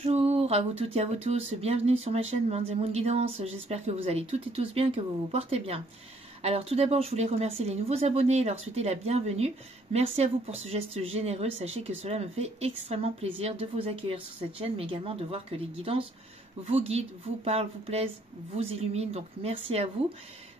Bonjour à vous toutes et à vous tous, bienvenue sur ma chaîne Manz & Moon Guidance, j'espère que vous allez toutes et tous bien, que vous vous portez bien. Alors tout d'abord je voulais remercier les nouveaux abonnés et leur souhaiter la bienvenue. Merci à vous pour ce geste généreux, sachez que cela me fait extrêmement plaisir de vous accueillir sur cette chaîne, mais également de voir que les guidances vous guident, vous parlent, vous plaisent, vous illuminent, donc merci à vous.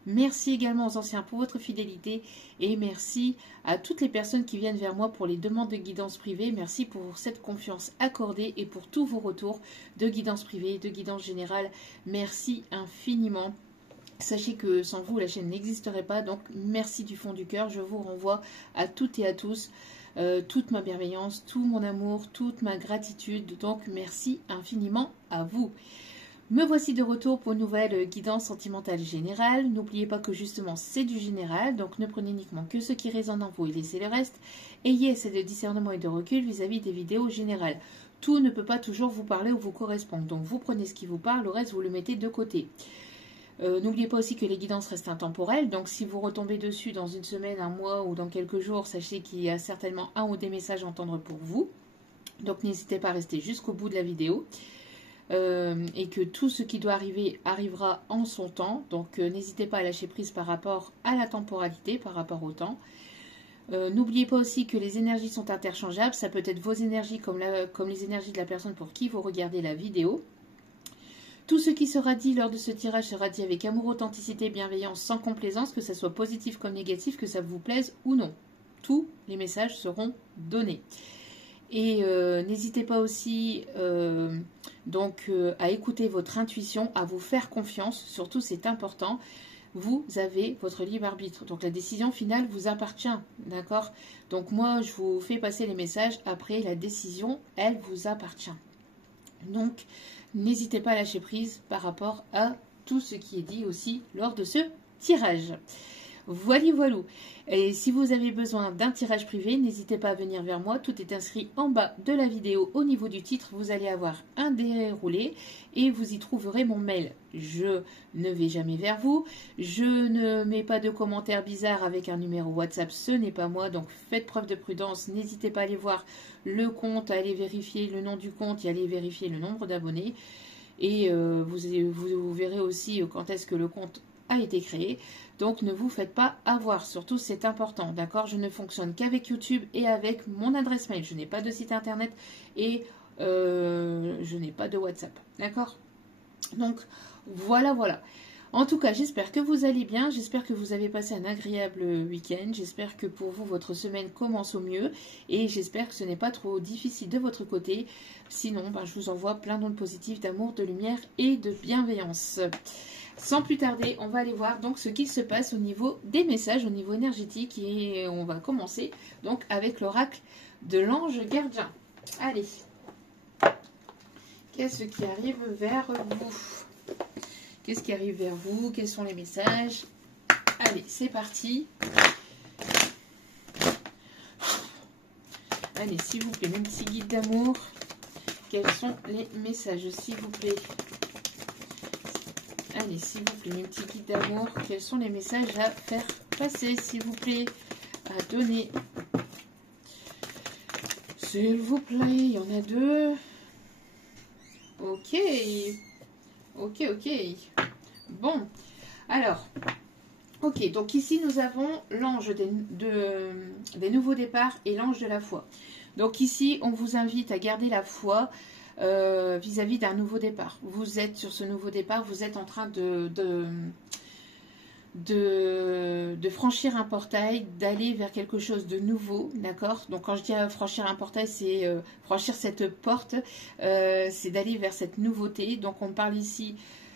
Merci également aux anciens pour votre fidélité et merci à toutes les personnes qui viennent vers moi pour les demandes de guidance privée. Merci pour cette confiance accordée et pour tous vos retours de guidance privée, de guidance générale. Merci infiniment. Sachez que sans vous, la chaîne n'existerait pas. Donc, merci du fond du cœur. Je vous renvoie à toutes et à tous toute ma bienveillance, tout mon amour, toute ma gratitude. Donc, merci infiniment à vous. Me voici de retour pour une nouvelle guidance sentimentale générale. N'oubliez pas que justement c'est du général, donc ne prenez uniquement que ce qui résonne en vous et laissez le reste. Ayez assez de discernement et de recul vis-à-vis des vidéos générales. Tout ne peut pas toujours vous parler ou vous correspondre, donc vous prenez ce qui vous parle, le reste vous le mettez de côté. N'oubliez pas aussi que les guidances restent intemporelles, donc si vous retombez dessus dans une semaine, un mois ou dans quelques jours, sachez qu'il y a certainement un ou des messages à entendre pour vous. Donc n'hésitez pas à rester jusqu'au bout de la vidéo. Et que tout ce qui doit arriver arrivera en son temps. Donc n'hésitez pas à lâcher prise par rapport à la temporalité, par rapport au temps. N'oubliez pas aussi que les énergies sont interchangeables. Ça peut être vos énergies comme les énergies de la personne pour qui vous regardez la vidéo. Tout ce qui sera dit lors de ce tirage sera dit avec amour, authenticité, bienveillance, sans complaisance, que ça soit positif comme négatif, que ça vous plaise ou non. Tous les messages seront donnés. Et n'hésitez pas aussi à écouter votre intuition, à vous faire confiance, surtout c'est important. Vous avez votre libre arbitre, donc la décision finale vous appartient, d'accord? Donc moi je vous fais passer les messages, après la décision, elle vous appartient. Donc n'hésitez pas à lâcher prise par rapport à tout ce qui est dit aussi lors de ce tirage. Voilà, voilà. Et si vous avez besoin d'un tirage privé, n'hésitez pas à venir vers moi. Tout est inscrit en bas de la vidéo au niveau du titre. Vous allez avoir un déroulé et vous y trouverez mon mail. Je ne vais jamais vers vous. Je ne mets pas de commentaires bizarres avec un numéro WhatsApp. Ce n'est pas moi. Donc faites preuve de prudence. N'hésitez pas à aller voir le compte, à aller vérifier le nom du compte et à aller vérifier le nombre d'abonnés. Et vous verrez aussi quand est-ce que le compte a été créé, donc ne vous faites pas avoir, surtout c'est important, d'accord? Je ne fonctionne qu'avec YouTube et avec mon adresse mail, je n'ai pas de site internet et je n'ai pas de WhatsApp, d'accord? Donc voilà, voilà. En tout cas, j'espère que vous allez bien, j'espère que vous avez passé un agréable week-end, j'espère que pour vous, votre semaine commence au mieux et j'espère que ce n'est pas trop difficile de votre côté. Sinon, je vous envoie plein d'ondes positives, d'amour, de lumière et de bienveillance. Sans plus tarder, on va aller voir donc ce qu'il se passe au niveau des messages, au niveau énergétique. Et on va commencer donc avec l'oracle de l'ange gardien. Allez, qu'est-ce qui arrive vers vous? Qu'est-ce qui arrive vers vous? Quels sont les messages? Allez, c'est parti. Allez, s'il vous plaît, mes petits guides d'amour. Quels sont les messages, s'il vous plaît? Allez, s'il vous plaît, mes petits guides d'amour, quels sont les messages à faire passer, s'il vous plaît, à donner? S'il vous plaît, il y en a deux. Ok. Ok, ok. Bon, alors, ok, donc ici nous avons l'ange des nouveaux départs et l'ange de la foi. Donc ici, on vous invite à garder la foi vis-à-vis d'un nouveau départ. Vous êtes sur ce nouveau départ, vous êtes en train de franchir un portail, d'aller vers quelque chose de nouveau, d'accord? Donc quand je dis franchir un portail, c'est franchir cette porte, c'est d'aller vers cette nouveauté. Donc on parle ici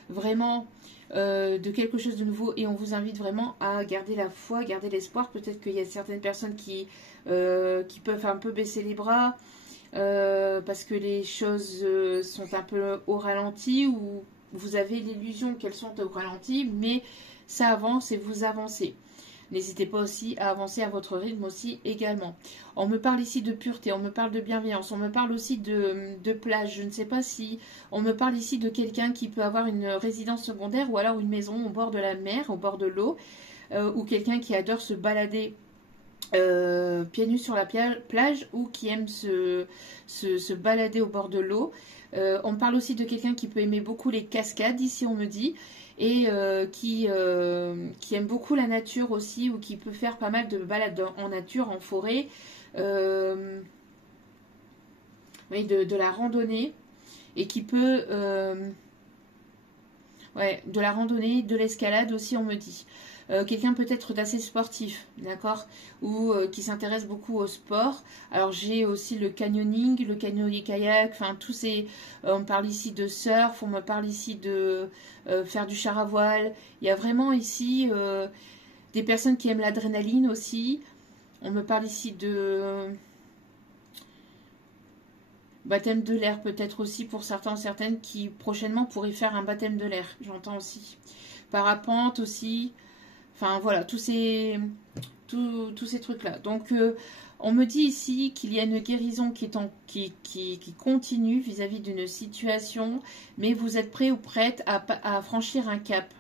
vraiment de quelque chose de nouveau et on vous invite vraiment à garder la foi, garder l'espoir. Peut-être qu'il y a certaines personnes qui peuvent un peu baisser les bras, parce que les choses sont un peu au ralenti ou vous avez l'illusion qu'elles sont au ralenti, mais ça avance et vous avancez. N'hésitez pas aussi à avancer à votre rythme aussi également. On me parle ici de pureté, on me parle de bienveillance, on me parle aussi de plage. Je ne sais pas si on me parle ici de quelqu'un qui peut avoir une résidence secondaire ou alors une maison au bord de la mer, au bord de l'eau, ou quelqu'un qui adore se balader pieds nus sur la plage ou qui aime se balader au bord de l'eau. On parle aussi de quelqu'un qui peut aimer beaucoup les cascades, ici on me dit, et qui aime beaucoup la nature aussi, ou qui peut faire pas mal de balades en nature, en forêt, oui, de la randonnée, et qui peut... ouais, de la randonnée, de l'escalade aussi on me dit. Quelqu'un peut-être d'assez sportif, d'accord, ou qui s'intéresse beaucoup au sport. Alors j'ai aussi le canyoning, le kayak, enfin tous ces... on me parle ici de surf, on me parle ici de faire du char à voile. Il y a vraiment ici des personnes qui aiment l'adrénaline aussi. On me parle ici de baptême de l'air peut-être aussi pour certains, certaines qui prochainement pourraient faire un baptême de l'air, j'entends aussi. Parapente aussi. Enfin voilà, tous ces trucs-là. Donc on me dit ici qu'il y a une guérison qui continue vis-à-vis d'une situation, mais vous êtes prêt ou prête à franchir un cap.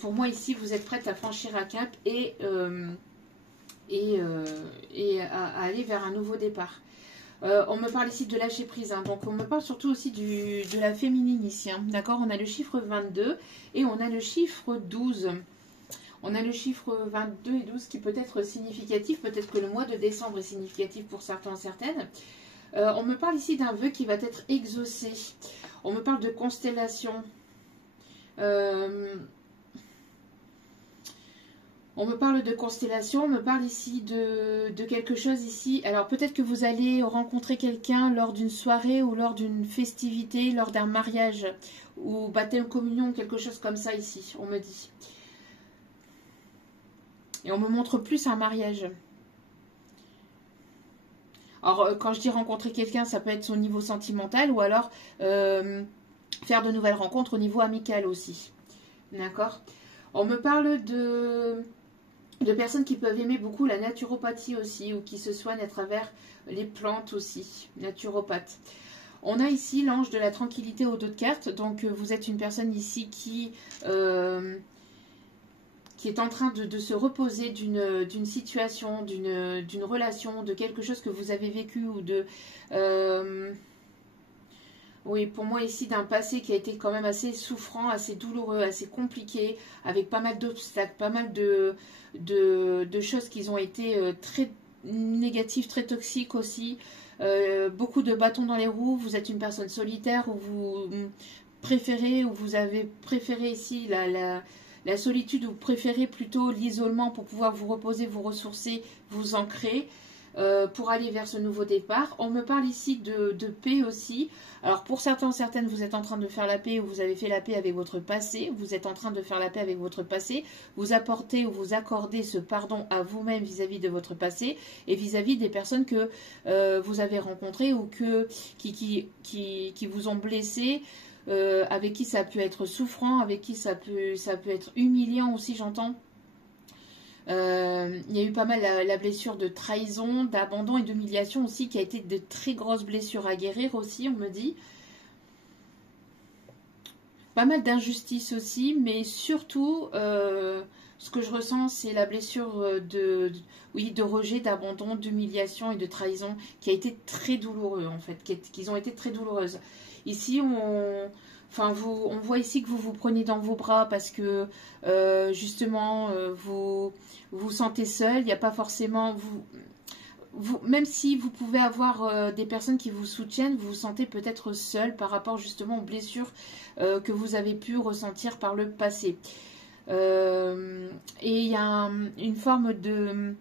Pour moi ici, vous êtes prête à franchir un cap et à aller vers un nouveau départ. On me parle ici de lâcher prise, hein, donc on me parle surtout aussi de la féminine ici. Hein, d'accord, on a le chiffre 22 et on a le chiffre 12. On a le chiffre 22 et 12 qui peut être significatif. Peut-être que le mois de décembre est significatif pour certains, certaines. On me parle ici d'un vœu qui va être exaucé. On me parle de constellation. On me parle de constellation. On me parle ici de quelque chose ici. Alors peut-être que vous allez rencontrer quelqu'un lors d'une soirée ou lors d'une festivité, lors d'un mariage ou baptême, communion, quelque chose comme ça ici, on me dit. Et on me montre plus un mariage. Alors, quand je dis rencontrer quelqu'un, ça peut être au niveau sentimental ou alors faire de nouvelles rencontres au niveau amical aussi. D'accord? On me parle de personnes qui peuvent aimer beaucoup la naturopathie aussi ou qui se soignent à travers les plantes aussi. Naturopathe. On a ici l'ange de la tranquillité au dos de carte. Donc, vous êtes une personne ici qui est en train de se reposer d'une situation, d'une relation, de quelque chose que vous avez vécu ou de... oui, pour moi ici, d'un passé qui a été quand même assez souffrant, assez douloureux, assez compliqué, avec pas mal d'obstacles, pas mal de choses qui ont été très négatives, très toxiques aussi. Beaucoup de bâtons dans les roues, vous êtes une personne solitaire ou vous préférez, ou vous avez préféré ici la solitude, ou préférez plutôt l'isolement pour pouvoir vous reposer, vous ressourcer, vous ancrer pour aller vers ce nouveau départ. On me parle ici de paix aussi. Alors pour certains, certaines, vous êtes en train de faire la paix ou vous avez fait la paix avec votre passé. Vous êtes en train de faire la paix avec votre passé. Vous apportez ou vous accordez ce pardon à vous-même vis-à-vis de votre passé et vis-à-vis des personnes que vous avez rencontrées ou qui vous ont blessé. Avec qui ça peut être souffrant, avec qui ça peut être humiliant aussi, j'entends. Il y a eu pas mal la blessure de trahison, d'abandon et d'humiliation aussi, qui a été de très grosses blessures à guérir aussi, on me dit. Pas mal d'injustice aussi, mais surtout, ce que je ressens, c'est la blessure de rejet, d'abandon, d'humiliation et de trahison, qui a été très douloureux en fait, qui ont été très douloureuses. Ici, on voit ici que vous vous prenez dans vos bras parce que justement vous vous sentez seul. Il n'y a pas forcément même si vous pouvez avoir des personnes qui vous soutiennent, vous vous sentez peut-être seul par rapport justement aux blessures que vous avez pu ressentir par le passé. Et il y a une forme de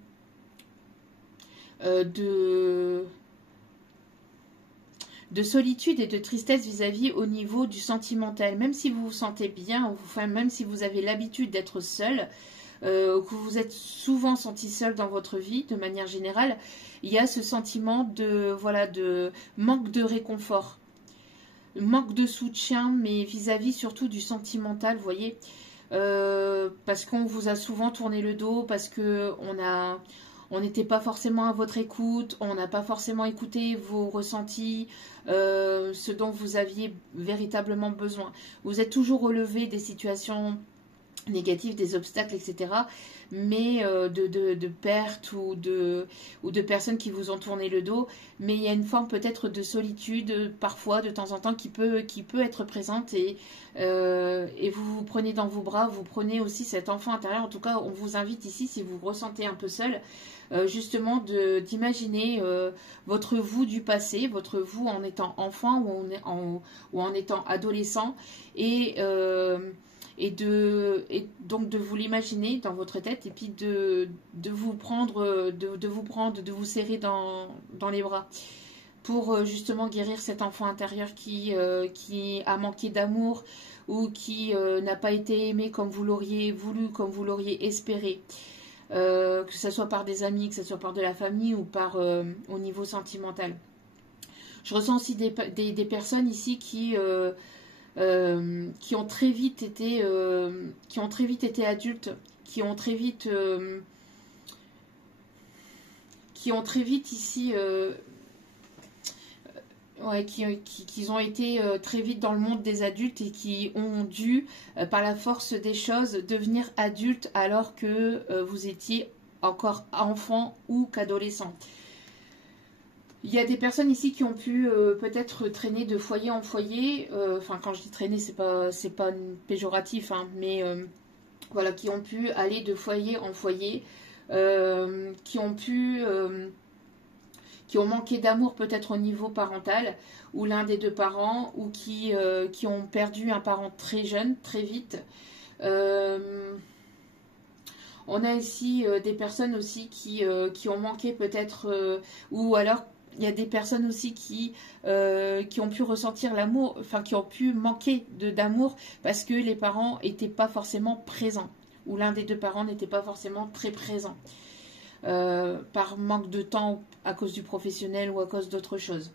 solitude et de tristesse vis-à-vis au niveau du sentimental. Même si vous vous sentez bien, enfin, même si vous avez l'habitude d'être seul, que vous vous êtes souvent senti seul dans votre vie, de manière générale, il y a ce sentiment de manque de réconfort, manque de soutien, mais vis-à-vis surtout du sentimental, vous voyez, parce qu'on vous a souvent tourné le dos, parce que on n'était pas forcément à votre écoute, on n'a pas forcément écouté vos ressentis, ce dont vous aviez véritablement besoin. Vous êtes toujours relevé des situations négatifs, des obstacles, etc. Mais de pertes ou de personnes qui vous ont tourné le dos. Mais il y a une forme peut-être de solitude, parfois, de temps en temps, qui peut être présente. Et vous vous prenez dans vos bras, vous prenez aussi cet enfant intérieur. En tout cas, on vous invite ici, si vous vous ressentez un peu seul, justement d'imaginer votre vous du passé, votre vous en étant enfant ou en étant adolescent. Et donc de vous l'imaginer dans votre tête et puis de vous prendre, de vous serrer dans les bras pour justement guérir cet enfant intérieur qui a manqué d'amour ou qui n'a pas été aimé comme vous l'auriez voulu, comme vous l'auriez espéré. Que ce soit par des amis, que ce soit par de la famille ou au niveau sentimental. Je ressens aussi des personnes ici qui ont très vite été adultes, qui ont très vite ici qui ont été très vite dans le monde des adultes et qui ont dû par la force des choses devenir adultes alors que vous étiez encore enfant ou qu'adolescent. Il y a des personnes ici qui ont pu peut-être traîner de foyer en foyer. Enfin, quand je dis traîner, c'est pas péjoratif, hein, mais voilà, qui ont pu aller de foyer en foyer, qui ont manqué d'amour peut-être au niveau parental, ou l'un des deux parents, ou qui ont perdu un parent très jeune, très vite. On a ici des personnes aussi qui ont manqué peut-être, ou alors il y a des personnes aussi qui ont pu ressentir l'amour, enfin qui ont pu manquer d'amour parce que les parents n'étaient pas forcément présents, ou l'un des deux parents n'était pas forcément très présent, par manque de temps à cause du professionnel ou à cause d'autre chose.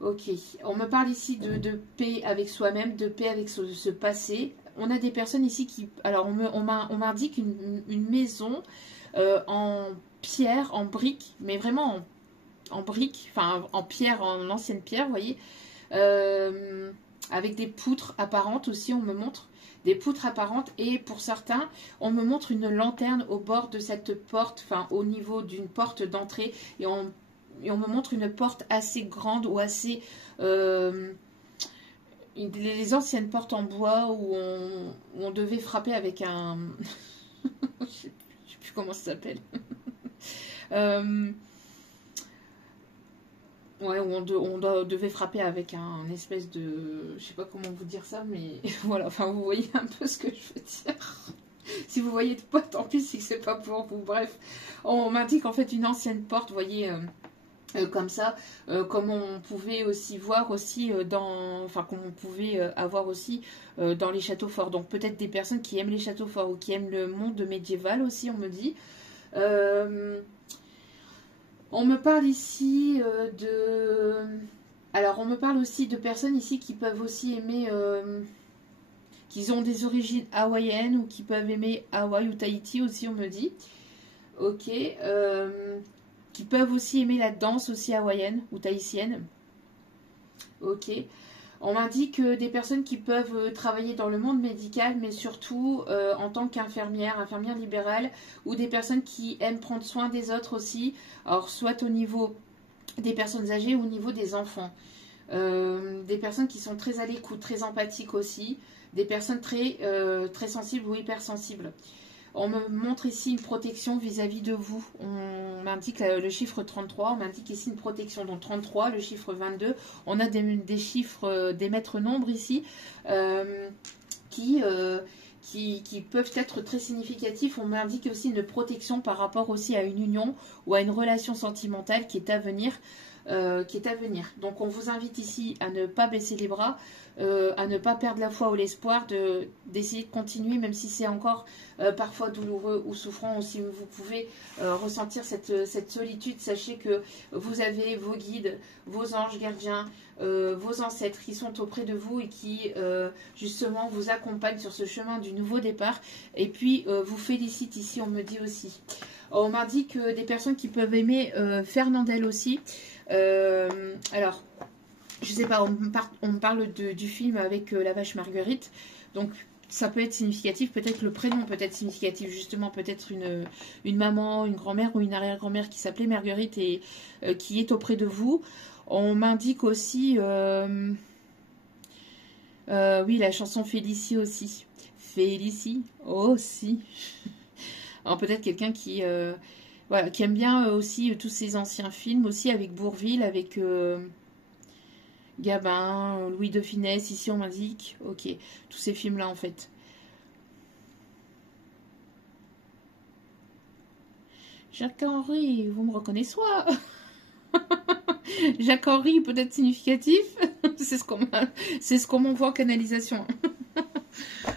Ok, on me parle ici de paix avec soi-même, de paix avec ce passé. On a des personnes ici qui... Alors on m'indique une maison en pierre, en briques, mais vraiment en briques, enfin en pierre, en ancienne pierre, vous voyez, avec des poutres apparentes aussi, on me montre des poutres apparentes, et pour certains, on me montre une lanterne au bord de cette porte, enfin au niveau d'une porte d'entrée, et on me montre une porte assez grande ou assez... les anciennes portes en bois où on devait frapper avec un... je sais plus comment ça s'appelle. Ouais, où on devait frapper avec un espèce de... Je sais pas comment vous dire ça, mais voilà, enfin vous voyez un peu ce que je veux dire. Si vous voyez pas, tant pis si c'est pas pour vous. Bref, on m'indique en fait une ancienne porte, vous voyez... comme ça, comme on pouvait aussi voir aussi comme on pouvait avoir aussi dans les châteaux forts. Donc peut-être des personnes qui aiment les châteaux forts ou qui aiment le monde médiéval aussi, on me dit. On me parle ici Alors on me parle aussi de personnes ici qui peuvent aussi aimer... qui ont des origines hawaïennes ou qui peuvent aimer Hawaï ou Tahiti aussi, on me dit. Ok. Qui peuvent aussi aimer la danse aussi hawaïenne ou tahitienne. Ok. On m'indique des personnes qui peuvent travailler dans le monde médical, mais surtout en tant qu'infirmière, infirmière libérale, ou des personnes qui aiment prendre soin des autres aussi, alors soit au niveau des personnes âgées ou au niveau des enfants. Des personnes qui sont très à l'écoute, très empathiques aussi, des personnes très sensibles ou hypersensibles. On me montre ici une protection vis-à-vis de vous. On m'indique le chiffre 33, on m'indique ici une protection. Donc 33, le chiffre 22. On a des chiffres, des maîtres nombres ici qui peuvent être très significatifs. On m'indique aussi une protection par rapport aussi à une union ou à une relation sentimentale qui est à venir. Donc on vous invite ici à ne pas baisser les bras, à ne pas perdre la foi ou l'espoir, d'essayer de continuer, même si c'est encore parfois douloureux ou souffrant, ou si vous pouvez ressentir cette solitude. Sachez que vous avez vos guides, vos anges gardiens, vos ancêtres qui sont auprès de vous et qui justement vous accompagnent sur ce chemin du nouveau départ, et puis vous félicitent ici, on me dit aussi. On m'a dit que des personnes qui peuvent aimer Fernandel aussi. Alors, je sais pas, on me parle du film avec la vache Marguerite. Donc, ça peut être significatif, peut-être le prénom peut être significatif, justement, peut-être une maman, une grand-mère ou une arrière-grand-mère qui s'appelait Marguerite et qui est auprès de vous. On m'indique aussi, oui, la chanson Félicie aussi. Félicie aussi. Alors peut-être quelqu'un qui, voilà, qui aime bien aussi tous ces anciens films, aussi avec Bourvil, avec Gabin, Louis de Funès, ici on m'indique. Ok, tous ces films-là en fait. Jacques-Henri, vous me reconnaissez soit. Jacques-Henri, peut-être significatif. C'est ce qu'on m'envoie en canalisation.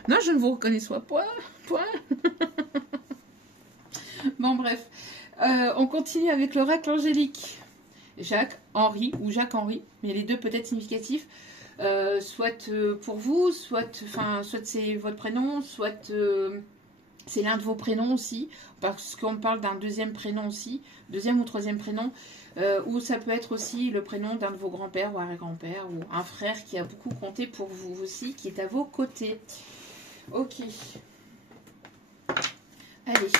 Non, je ne vous reconnais soit. Point. Bon, bref. On continue avec l'oracle angélique. Jacques-Henri ou Jacques-Henri, mais les deux peut-être significatifs. Soit pour vous, soit c'est votre prénom, soit c'est l'un de vos prénoms aussi, parce qu'on parle d'un deuxième prénom aussi, deuxième ou troisième prénom, ou ça peut être aussi le prénom d'un de vos grands-pères ou arrière-grands-pères, ou un frère qui a beaucoup compté pour vous aussi, qui est à vos côtés. Ok. Allez.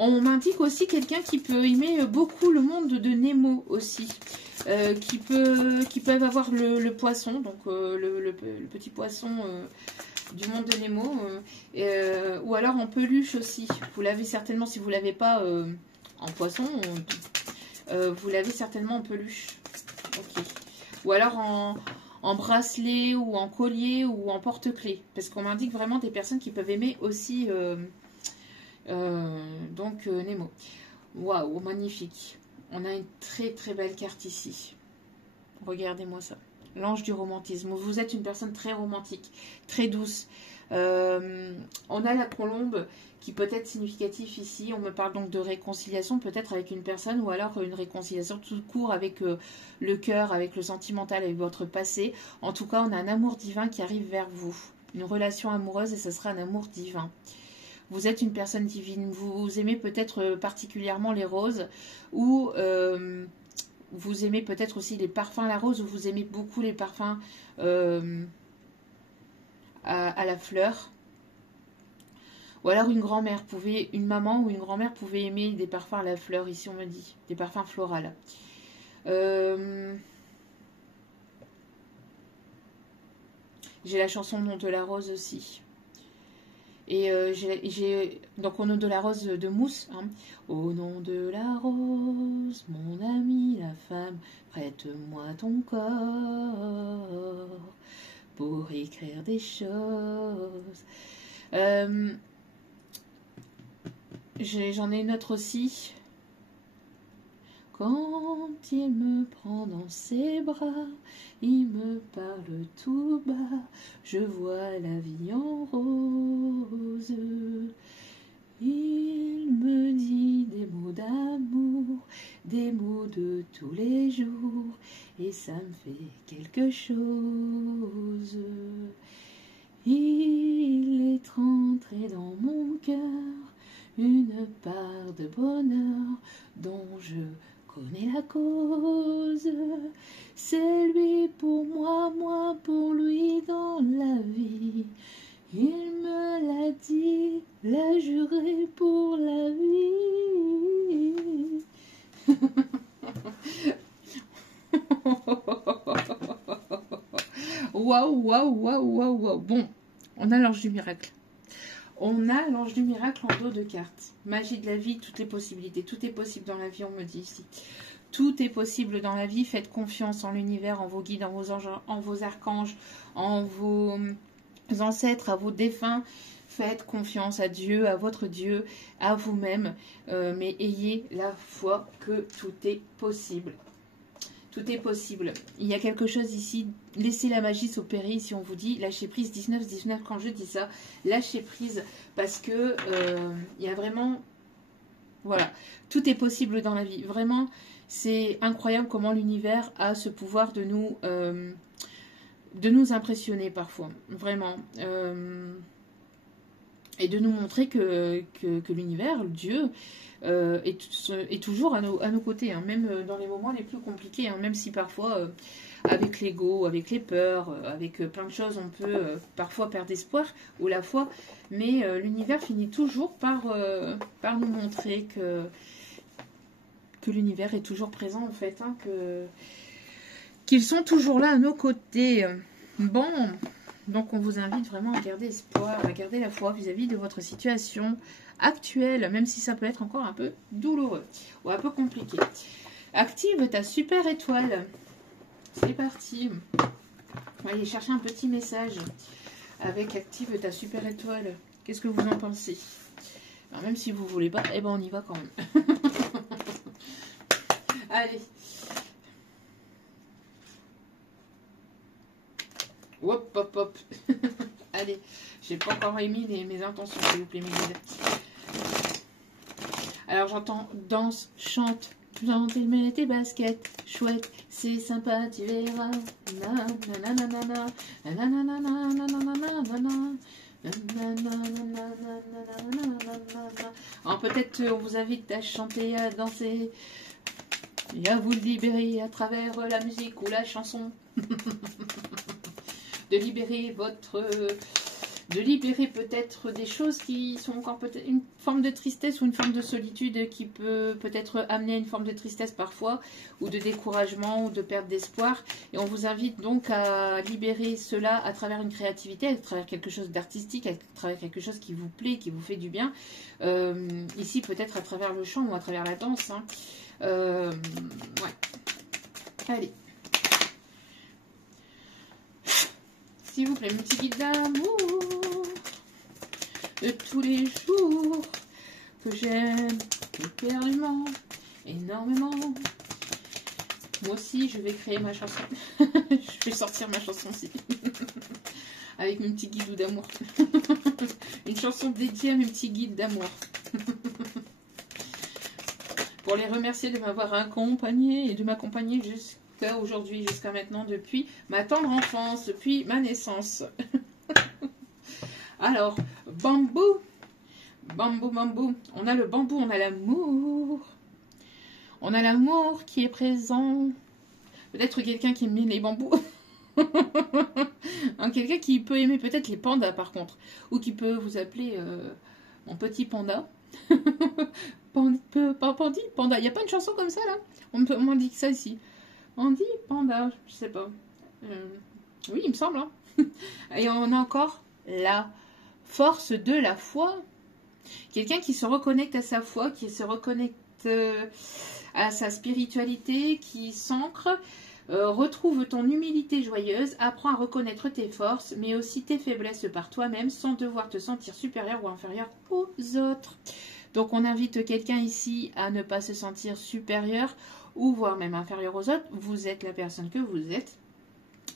On m'indique aussi quelqu'un qui peut aimer beaucoup le monde de Nemo aussi. Qui peuvent avoir le poisson, donc le petit poisson du monde de Nemo, ou alors en peluche aussi. Vous l'avez certainement, si vous ne l'avez pas en poisson, vous l'avez certainement en peluche. Okay. Ou alors en bracelet, ou en collier, ou en porte-clés. Parce qu'on m'indique vraiment des personnes qui peuvent aimer aussi Nemo. Waouh, magnifique. On a une très très belle carte ici. Regardez-moi ça. L'ange du romantisme. Vous êtes une personne très romantique, très douce. On a la colombe qui peut être significatif ici. On me parle donc de réconciliation peut-être avec une personne ou alors une réconciliation tout court avec le cœur, avec le sentimental, avec votre passé. En tout cas, on a un amour divin qui arrive vers vous. Une relation amoureuse et ce sera un amour divin. Vous êtes une personne divine, vous aimez peut-être particulièrement les roses, ou vous aimez peut-être aussi les parfums à la rose, ou vous aimez beaucoup les parfums à la fleur. Ou alors une grand-mère, une maman ou une grand-mère pouvait aimer des parfums à la fleur, ici on me dit, des parfums floraux. J'ai la chanson Nom de la rose aussi. Et j'ai donc au nom de la rose de mousse, hein. Au nom de la rose, mon ami, la femme, prête-moi ton corps pour écrire des choses. J'en ai une autre aussi. Quand il me prend dans ses bras, il me parle tout bas, je vois la vie en rose. Il me dit des mots d'amour, des mots de tous les jours, et ça me fait quelque chose. Il est rentré dans mon cœur une part de bonheur dont je connais la cause. C'est lui pour moi, moi pour lui dans la vie. Il me l'a dit, l'a juré pour la vie. Waouh, waouh, waouh, waouh, waouh. Bon, on a l'ange du miracle. On a l'ange du miracle en dos de cartes. Magie de la vie, toutes les possibilités. Tout est possible dans la vie, on me dit ici. Tout est possible dans la vie. Faites confiance en l'univers, en vos guides, en vos anges, en vos archanges, en vos ancêtres, à vos défunts. Faites confiance à Dieu, à votre Dieu, à vous-même. Mais ayez la foi que tout est possible. Tout est possible. Il y a quelque chose ici. Laissez la magie s'opérer. Ici, on vous dit lâchez prise 19-19. Quand je dis ça, lâchez prise parce que il y a vraiment, voilà, tout est possible dans la vie. Vraiment, c'est incroyable comment l'univers a ce pouvoir de nous impressionner parfois. Vraiment. et de nous montrer que l'univers, Dieu, est toujours à nos côtés, hein, même dans les moments les plus compliqués, hein, même si parfois, avec l'ego, avec les peurs, avec plein de choses, on peut parfois perdre espoir ou la foi, mais l'univers finit toujours par nous montrer que l'univers est toujours présent, en fait, hein, qu'ils sont toujours là à nos côtés. Bon, donc on vous invite vraiment à garder espoir, à garder la foi vis-à-vis de votre situation actuelle, même si ça peut être encore un peu douloureux ou un peu compliqué. Active ta super étoile. C'est parti. On va aller chercher un petit message avec active ta super étoile. Qu'est-ce que vous en pensez? Alors, même si vous ne voulez pas, eh ben on y va quand même. Allez. Hop, hop, hop. Allez, j'ai pas encore émis mes intentions, s'il vous plaît, mes guides. Alors j'entends danse, chante, plante et mets tes baskets, chouette, c'est sympa, tu verras. Alors peut-être on vous invite à chanter, à danser et à vous libérer à travers la musique ou la chanson. De libérer peut-être des choses qui sont encore peut-être une forme de tristesse ou une forme de solitude qui peut peut-être amener à une forme de tristesse parfois, ou de découragement ou de perte d'espoir. Et on vous invite donc à libérer cela à travers une créativité, à travers quelque chose d'artistique, à travers quelque chose qui vous plaît, qui vous fait du bien. Ici peut-être à travers le chant ou à travers la danse. Hein. Ouais. Allez. S'il vous plaît, mon petit guide d'amour de tous les jours que j'aime éperdument, énormément. Moi aussi, je vais créer ma chanson. Je vais sortir ma chanson aussi. Avec mon petit guide d'amour. Une chanson dédiée à mes petits guides d'amour. Pour les remercier de m'avoir accompagné et de m'accompagner jusqu'à aujourd'hui, jusqu'à maintenant, depuis ma tendre enfance, depuis ma naissance. Alors, bambou, bambou, bambou. On a le bambou, on a l'amour. On a l'amour qui est présent. Peut-être quelqu'un qui aime les bambous. Quelqu'un qui peut aimer peut-être les pandas, par contre. Ou qui peut vous appeler mon petit panda. Pandi, panda. Il n'y a pas une chanson comme ça, là? On m'en dit que ça ici. On dit panda, je sais pas. Oui, il me semble. Hein. Et on a encore la force de la foi. Quelqu'un qui se reconnecte à sa foi, qui se reconnecte à sa spiritualité, qui s'ancre, retrouve ton humilité joyeuse, apprend à reconnaître tes forces, mais aussi tes faiblesses par toi-même, sans devoir te sentir supérieur ou inférieur aux autres. Donc on invite quelqu'un ici à ne pas se sentir supérieur ou voire même inférieur aux autres. Vous êtes la personne que vous êtes.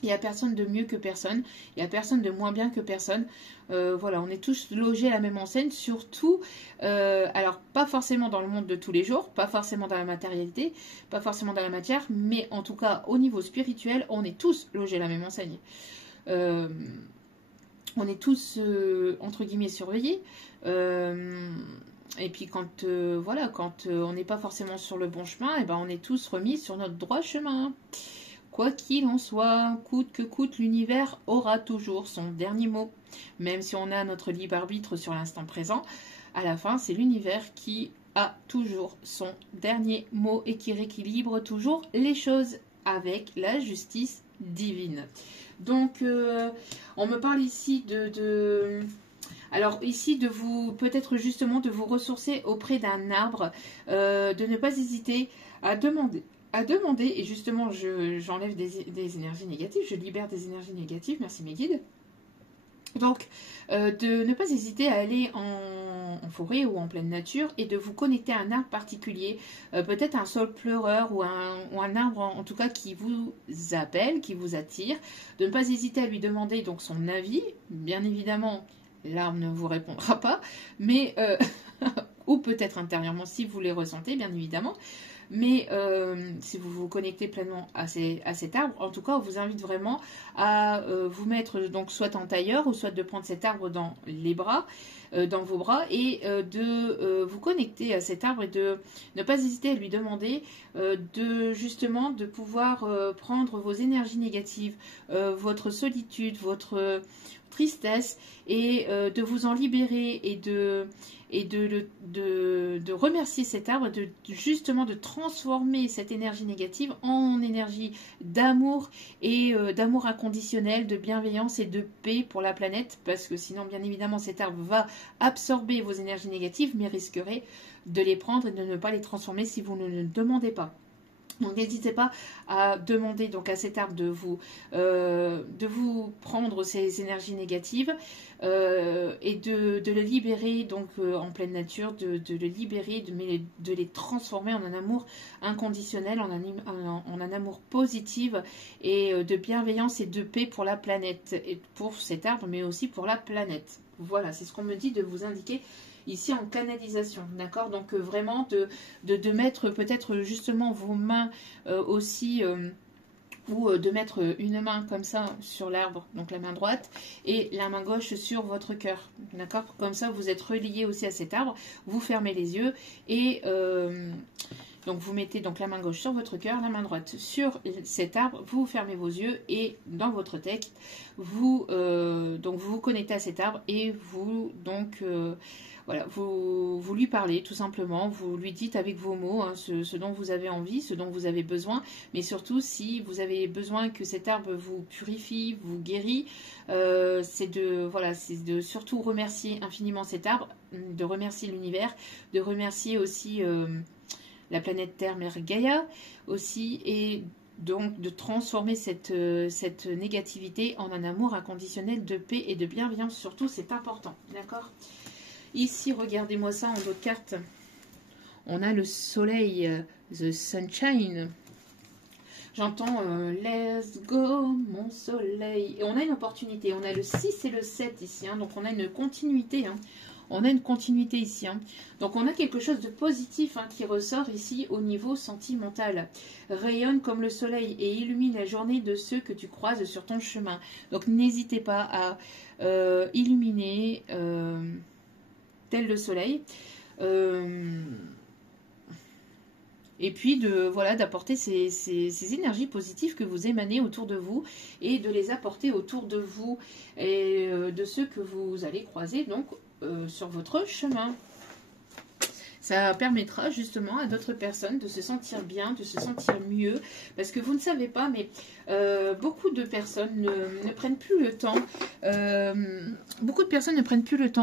Il n'y a personne de mieux que personne. Il n'y a personne de moins bien que personne. Voilà, on est tous logés à la même enseigne. Surtout, alors pas forcément dans le monde de tous les jours, pas forcément dans la matérialité, pas forcément dans la matière, mais en tout cas au niveau spirituel, on est tous logés à la même enseigne. On est tous, entre guillemets, surveillés. Et puis quand, voilà, quand on n'est pas forcément sur le bon chemin, et ben on est tous remis sur notre droit chemin. Quoi qu'il en soit, coûte que coûte, l'univers aura toujours son dernier mot. Même si on a notre libre arbitre sur l'instant présent, à la fin, c'est l'univers qui a toujours son dernier mot et qui rééquilibre toujours les choses avec la justice divine. Donc, on me parle ici alors ici, de vous, peut-être justement, de vous ressourcer auprès d'un arbre, de ne pas hésiter à demander, et justement, j'enlève des énergies négatives, je libère des énergies négatives, merci mes guides. Donc, de ne pas hésiter à aller en forêt ou en pleine nature et de vous connecter à un arbre particulier, peut-être un saule pleureur ou un arbre en tout cas qui vous appelle, qui vous attire. De ne pas hésiter à lui demander donc son avis, bien évidemment. L'arbre ne vous répondra pas, mais ou peut-être intérieurement si vous les ressentez, bien évidemment. mais si vous vous connectez pleinement à cet arbre, en tout cas, on vous invite vraiment à vous mettre donc soit en tailleur ou soit de prendre cet arbre dans les bras, dans vos bras, et de vous connecter à cet arbre et de ne pas hésiter à lui demander justement de pouvoir prendre vos énergies négatives, votre solitude, votre tristesse, et de vous en libérer et de remercier cet arbre, justement de transformer cette énergie négative en énergie d'amour et d'amour inconditionnel, de bienveillance et de paix pour la planète, parce que sinon bien évidemment cet arbre va absorber vos énergies négatives, mais risquerait de les prendre et de ne pas les transformer si vous ne le demandez pas. Donc n'hésitez pas à demander donc à cet arbre de vous prendre ces énergies négatives et de le libérer donc en pleine nature, de le libérer, de les transformer en un amour inconditionnel, en un amour positif et de bienveillance et de paix pour la planète, et pour cet arbre mais aussi pour la planète. Voilà, c'est ce qu'on me dit de vous indiquer ici en canalisation, d'accord? Donc vraiment de mettre peut-être justement vos mains aussi, ou de mettre une main comme ça sur l'arbre, donc la main droite, et la main gauche sur votre cœur, d'accord? Comme ça vous êtes relié aussi à cet arbre, vous fermez les yeux et donc vous mettez donc la main gauche sur votre cœur, la main droite sur cet arbre, vous fermez vos yeux et dans votre texte, vous vous connectez à cet arbre et vous voilà, vous lui parlez tout simplement, vous lui dites avec vos mots hein, ce dont vous avez envie, ce dont vous avez besoin, mais surtout si vous avez besoin que cet arbre vous purifie, vous guérit, c'est de surtout remercier infiniment cet arbre, de remercier l'univers, de remercier aussi la planète Terre, Mère Gaïa aussi, et donc de transformer cette négativité en un amour inconditionnel de paix et de bienveillance, surtout c'est important, d'accord? Ici, regardez-moi ça en d'autres cartes. On a le soleil, the sunshine. J'entends let's go, mon soleil. Et on a une opportunité. On a le 6 et le 7 ici. Hein, donc on a une continuité. Hein. On a une continuité ici. Hein. Donc on a quelque chose de positif hein, qui ressort ici au niveau sentimental. Rayonne comme le soleil et illumine la journée de ceux que tu croises sur ton chemin. Donc n'hésitez pas à illuminer... tel le soleil, et puis d'apporter ces énergies positives que vous émanez autour de vous et de les apporter autour de vous et de ceux que vous allez croiser donc sur votre chemin. Ça permettra justement à d'autres personnes de se sentir bien, de se sentir mieux, parce que vous ne savez pas, mais beaucoup de personnes ne prennent plus le temps,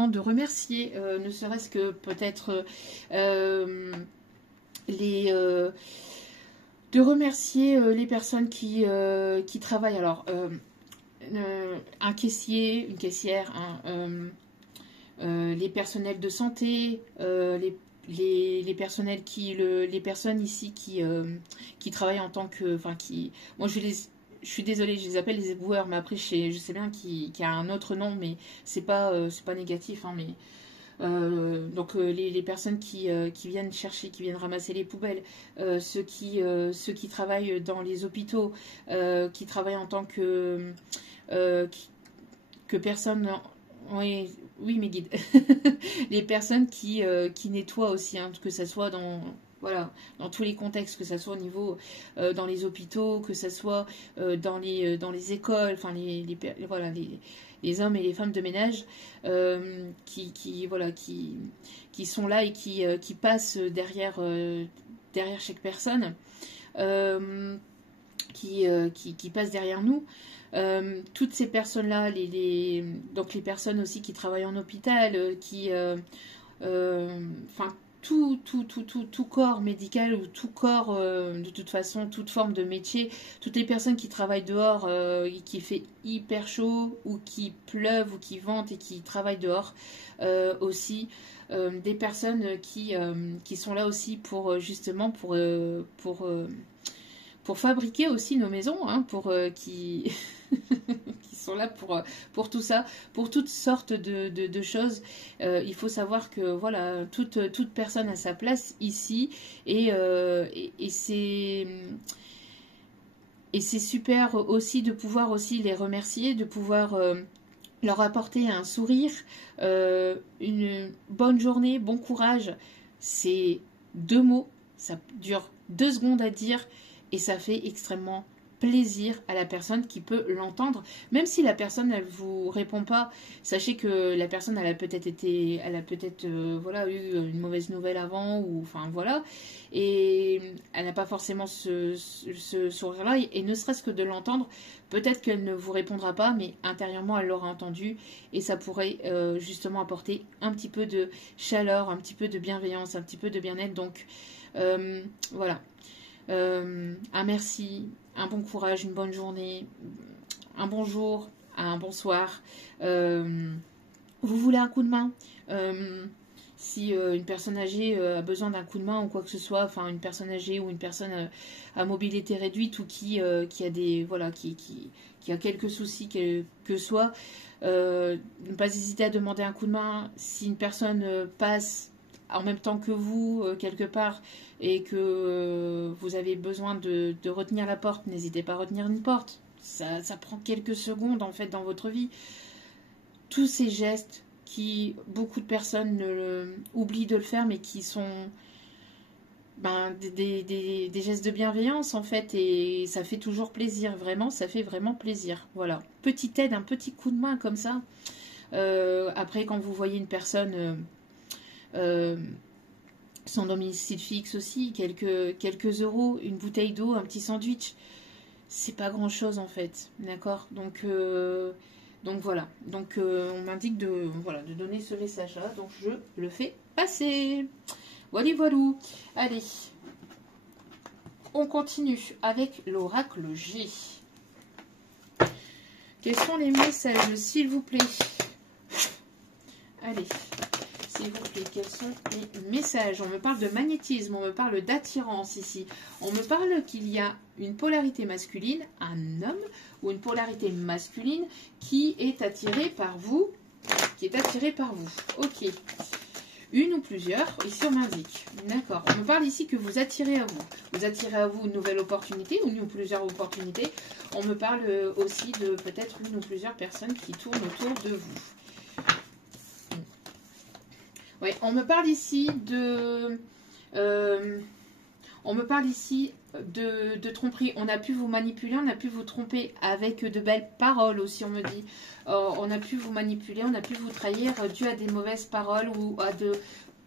de remercier, ne serait-ce que peut-être de remercier les personnes qui travaillent. Alors, un caissier, une caissière, les personnels de santé, les personnels les personnes ici qui travaillent en tant que, moi je suis désolée, je les appelle les éboueurs, mais après je sais bien qu'il y a un autre nom, mais c'est pas négatif, hein, mais donc les personnes qui viennent chercher, qui viennent ramasser les poubelles, ceux qui travaillent dans les hôpitaux, qui travaillent en tant que personnes. Oui, mes guides. Les personnes qui nettoient aussi, hein, que ce soit dans tous les contextes, que ce soit au niveau dans les hôpitaux, que ce soit dans les écoles, enfin les hommes et les femmes de ménage qui sont là et qui passent derrière chaque personne, qui passent derrière nous. Toutes ces personnes-là, donc les personnes aussi qui travaillent en hôpital, tout corps médical ou tout corps, de toute façon, toute forme de métier, toutes les personnes qui travaillent dehors, qui fait hyper chaud ou qui pleuve ou qui vente et qui travaillent dehors aussi, des personnes qui sont là aussi pour justement pour fabriquer aussi nos maisons, hein, qui sont là pour tout ça, pour toutes sortes de choses. Il faut savoir que voilà, toute personne a sa place ici et c'est super aussi de pouvoir aussi les remercier, de pouvoir leur apporter un sourire, une bonne journée, bon courage. C'est 2 mots, ça dure 2 secondes à dire et ça fait extrêmement plaisir à la personne qui peut l'entendre. Même si la personne ne vous répond pas, sachez que la personne elle a peut-être voilà, eu une mauvaise nouvelle avant, ou enfin voilà, et elle n'a pas forcément ce sourire-là, et ne serait-ce que de l'entendre, peut-être qu'elle ne vous répondra pas, mais intérieurement elle l'aura entendu, et ça pourrait justement apporter un petit peu de chaleur, un petit peu de bienveillance, un petit peu de bien-être. Donc voilà. Un merci, un bon courage, une bonne journée, un bonjour, un bonsoir. Vous voulez un coup de main, si une personne âgée a besoin d'un coup de main ou quoi que ce soit, enfin une personne âgée ou une personne à mobilité réduite ou qui a des voilà qui a quelques soucis que soit, ne pas hésiter à demander un coup de main. Si une personne passe en même temps que vous quelque part et que vous avez besoin de retenir la porte, n'hésitez pas à retenir une porte. Ça prend quelques secondes en fait dans votre vie. Tous ces gestes qui beaucoup de personnes oublient de le faire, mais qui sont des gestes de bienveillance en fait, et ça fait toujours plaisir, vraiment, ça fait vraiment plaisir. Voilà, petite aide, un petit coup de main comme ça. Après, quand vous voyez une personne sans domicile fixe aussi, quelques euros, une bouteille d'eau, un petit sandwich, c'est pas grand chose en fait, d'accord, donc voilà, donc on m'indique de donner ce message là, donc je le fais passer. Voilà, voilà. Allez, on continue avec l'oracle G. Quels sont les messages, s'il vous plaît? Allez, s'il vous plaît, quels sont les messages? On me parle de magnétisme, on me parle d'attirance ici. On me parle qu'il y a une polarité masculine, un homme, ou une polarité masculine qui est attiré par vous. Ok. Une ou plusieurs, ici on m'indique. D'accord. On me parle ici que vous attirez à vous. Vous attirez à vous une nouvelle opportunité, ou une ou plusieurs opportunités. On me parle aussi de peut-être une ou plusieurs personnes qui tournent autour de vous. Ouais, on me parle ici de... de tromperie. On a pu vous manipuler, on a pu vous tromper avec de belles paroles aussi, on me dit. On a pu vous manipuler, on a pu vous trahir dû à des mauvaises paroles, ou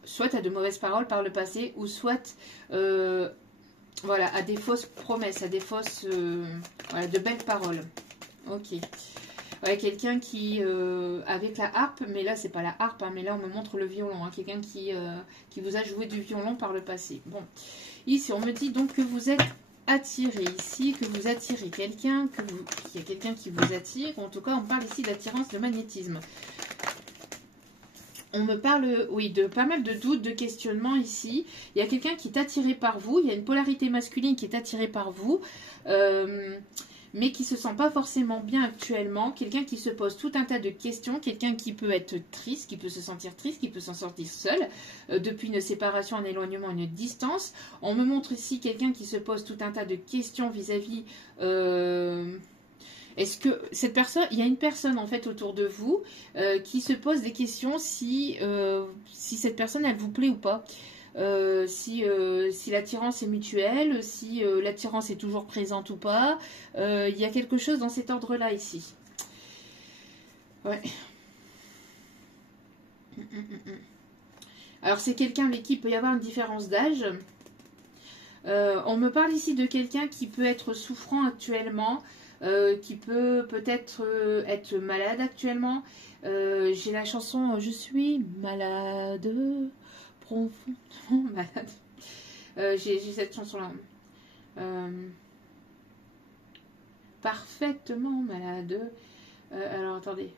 soit à de mauvaises paroles par le passé, ou soit voilà, à des fausses promesses, à des fausses voilà, de belles paroles. Ok. Ouais, quelqu'un qui avec la harpe, mais là c'est pas la harpe, hein, mais là on me montre le violon, hein, quelqu'un qui vous a joué du violon par le passé. Bon, ici on me dit donc que vous êtes attiré ici, que vous attirez quelqu'un, qu'il y a quelqu'un qui vous attire. En tout cas on parle ici d'attirance, de magnétisme. On me parle, oui, de pas mal de doutes, de questionnements ici. Il y a quelqu'un qui est attiré par vous, il y a une polarité masculine qui est attirée par vous, mais qui se sent pas forcément bien actuellement, quelqu'un qui se pose tout un tas de questions, quelqu'un qui peut être triste, qui peut se sentir triste, qui peut s'en sortir seul, depuis une séparation, un éloignement, une distance. On me montre ici quelqu'un qui se pose tout un tas de questions vis-à-vis... est-ce que cette personne, il y a une personne en fait autour de vous qui se pose des questions si cette personne elle vous plaît ou pas. Si l'attirance est mutuelle, si l'attirance est toujours présente ou pas. Il y a quelque chose dans cet ordre-là ici. Ouais. Alors c'est quelqu'un avec qui il peut y avoir une différence d'âge. On me parle ici de quelqu'un qui peut être souffrant actuellement, qui peut peut-être être malade actuellement. J'ai la chanson « Je suis malade ». Profondément malade. J'ai cette chanson-là. Parfaitement malade. Alors, attendez.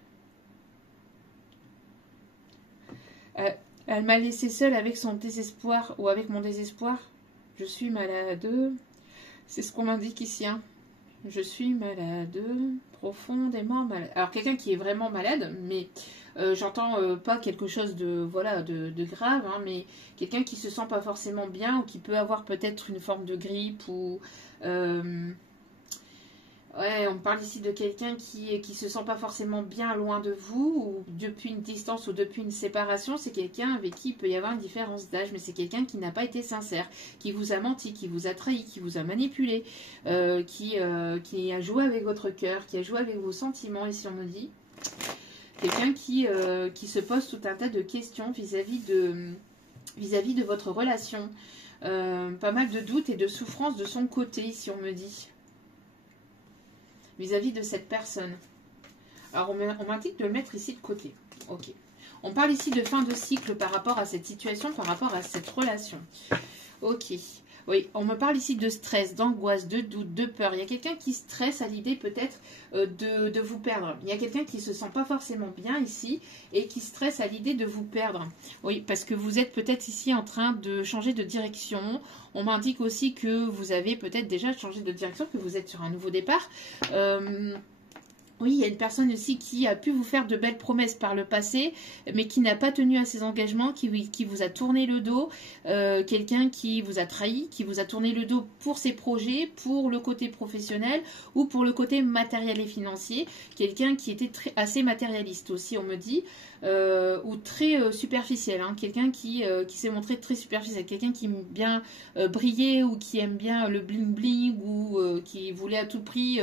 Elle m'a laissé seule avec son désespoir, ou avec mon désespoir. Je suis malade. C'est ce qu'on m'indique ici. Hein. Je suis malade, profondément malade. Alors quelqu'un qui est vraiment malade, mais j'entends pas quelque chose de voilà de grave, hein, mais quelqu'un qui se sent pas forcément bien ou qui peut avoir peut-être une forme de grippe ou ouais, on parle ici de quelqu'un qui se sent pas forcément bien loin de vous, ou depuis une distance ou depuis une séparation. C'est quelqu'un avec qui il peut y avoir une différence d'âge, mais c'est quelqu'un qui n'a pas été sincère, qui vous a menti, qui vous a trahi, qui vous a manipulé, qui a joué avec votre cœur, qui a joué avec vos sentiments, ici on me dit. Quelqu'un qui se pose tout un tas de questions vis-à-vis de votre relation. Pas mal de doutes et de souffrances de son côté, ici on me dit. Vis-à-vis de cette personne. Alors, on m'indique de le mettre ici de côté. Ok. On parle ici de fin de cycle par rapport à cette situation, par rapport à cette relation. Ok. Oui, on me parle ici de stress, d'angoisse, de doute, de peur. Il y a quelqu'un qui stresse à l'idée peut-être de vous perdre. Il y a quelqu'un qui ne se sent pas forcément bien ici et qui stresse à l'idée de vous perdre. Oui, parce que vous êtes peut-être ici en train de changer de direction. On m'indique aussi que vous avez peut-être déjà changé de direction, que vous êtes sur un nouveau départ. Oui, il y a une personne aussi qui a pu vous faire de belles promesses par le passé, mais qui n'a pas tenu à ses engagements, qui vous a tourné le dos, quelqu'un qui vous a trahi, qui vous a tourné le dos pour ses projets, pour le côté professionnel ou pour le côté matériel et financier, quelqu'un qui était assez matérialiste aussi, on me dit, ou très superficiel, hein, quelqu'un qui s'est montré très superficiel, quelqu'un qui aime bien briller ou qui aime bien le bling bling ou qui voulait à tout prix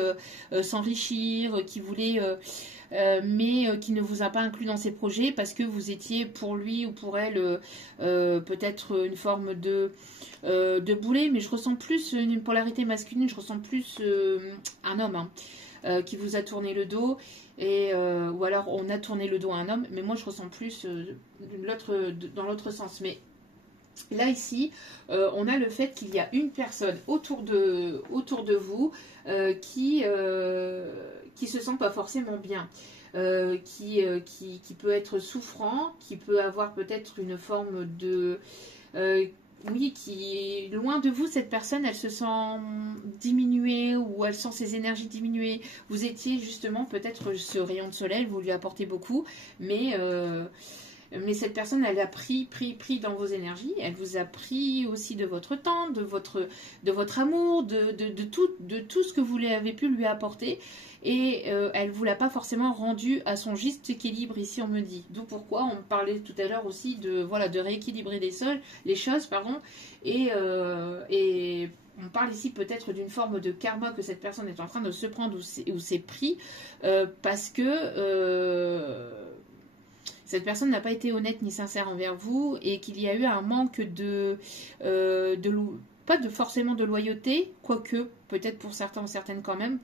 s'enrichir, qui voulait mais qui ne vous a pas inclus dans ses projets parce que vous étiez pour lui ou pour elle peut-être une forme de boulet, mais je ressens plus une polarité masculine, je ressens plus un homme, hein, qui vous a tourné le dos, ou alors on a tourné le dos à un homme, mais moi je ressens plus dans l'autre sens. Mais là ici, on a le fait qu'il y a une personne autour de vous qui se sent pas forcément bien, qui peut être souffrant, qui peut avoir peut-être une forme de oui, qui loin de vous, cette personne, elle se sent diminuée ou elle sent ses énergies diminuer. Vous étiez justement peut-être ce rayon de soleil, vous lui apportez beaucoup, mais cette personne, elle a pris dans vos énergies, elle vous a pris aussi de votre temps, de votre amour, de tout ce que vous avez pu lui apporter, et elle ne vous l'a pas forcément rendu à son juste équilibre, ici on me dit. D'où pourquoi on parlait tout à l'heure aussi de rééquilibrer les choses, et on parle ici peut-être d'une forme de karma que cette personne est en train de se prendre ou s'est pris, parce que cette personne n'a pas été honnête ni sincère envers vous et qu'il y a eu un manque pas forcément de loyauté, quoique peut-être pour certains ou certaines quand même,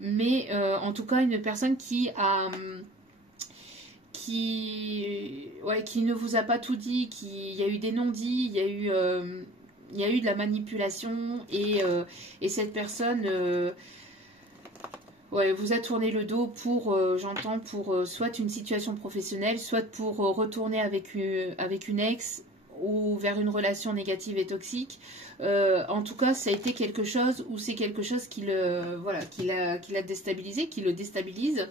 mais en tout cas une personne qui ne vous a pas tout dit, il y a eu des non-dits, il y a eu de la manipulation, et cette personne vous a tourné le dos pour, j'entends, pour soit une situation professionnelle, soit pour retourner avec une ex ou vers une relation négative et toxique. En tout cas, ça a été quelque chose, ou c'est quelque chose qui l'a déstabilisé, qui le déstabilise.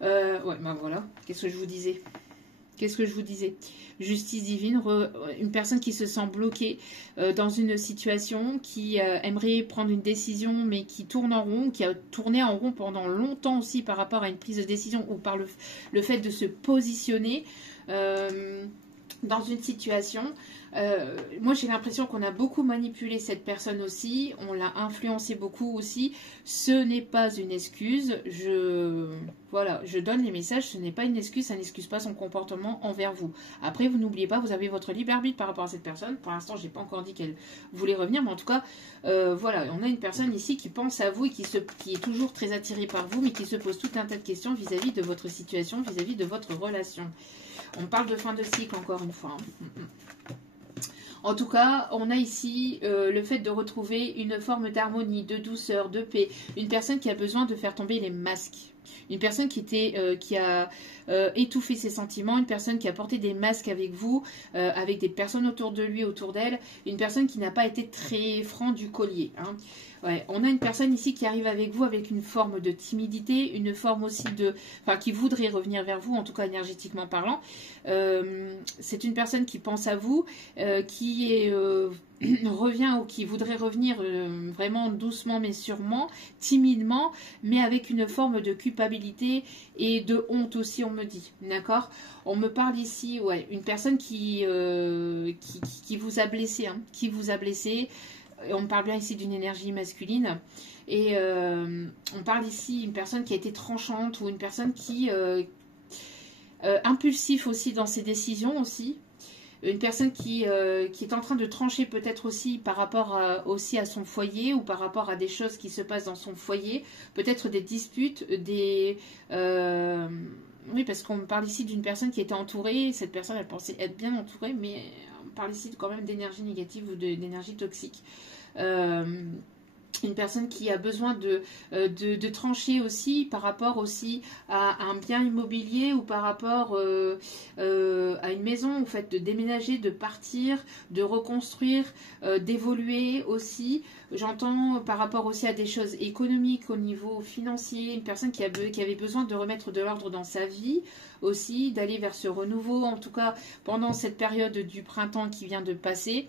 Voilà, qu'est-ce que je vous disais Justice divine, une personne qui se sent bloquée dans une situation, qui aimerait prendre une décision mais qui tourne en rond, qui a tourné en rond pendant longtemps aussi par rapport à une prise de décision ou par le fait de se positionner dans une situation. Moi j'ai l'impression qu'on a beaucoup manipulé cette personne aussi, on l'a influencé beaucoup aussi. Ce n'est pas une excuse, je donne les messages, ce n'est pas une excuse, ça n'excuse pas son comportement envers vous. Après, vous n'oubliez pas, vous avez votre libre arbitre par rapport à cette personne. Pour l'instant, je n'ai pas encore dit qu'elle voulait revenir, mais en tout cas, on a une personne ici qui pense à vous et qui est toujours très attirée par vous, mais qui se pose tout un tas de questions vis-à-vis de votre situation, vis-à-vis de votre relation. On parle de fin de cycle encore une fois. En tout cas, on a ici le fait de retrouver une forme d'harmonie, de douceur, de paix. Une personne qui a besoin de faire tomber les masques. Une personne qui a étouffé ses sentiments, une personne qui a porté des masques avec vous, avec des personnes autour de lui, autour d'elle, une personne qui n'a pas été très franc du collier. Hein. Ouais, on a une personne ici qui arrive avec vous avec une forme de timidité, une forme aussi de... Enfin, qui voudrait revenir vers vous, en tout cas énergétiquement parlant. C'est une personne qui pense à vous, qui est... revient ou qui voudrait revenir vraiment doucement mais sûrement, timidement, mais avec une forme de culpabilité et de honte aussi, on me dit. D'accord? On me parle ici, ouais, une personne qui vous a blessé, hein, qui vous a blessé. On me parle bien ici d'une énergie masculine. Et on parle ici d'une personne qui a été tranchante ou une personne qui impulsif aussi dans ses décisions aussi. Une personne qui est en train de trancher peut-être aussi par rapport aussi à son foyer ou par rapport à des choses qui se passent dans son foyer. Peut-être des disputes, des... oui, parce qu'on me parle ici d'une personne qui était entourée. Cette personne, elle pensait être bien entourée, mais on parle ici quand même d'énergie négative ou d'énergie toxique. Une personne qui a besoin de trancher aussi par rapport aussi à un bien immobilier ou par rapport à une maison, au fait de déménager, de partir, de reconstruire, d'évoluer aussi. J'entends par rapport aussi à des choses économiques au niveau financier, une personne qui avait besoin de remettre de l'ordre dans sa vie aussi, d'aller vers ce renouveau, en tout cas pendant cette période du printemps qui vient de passer.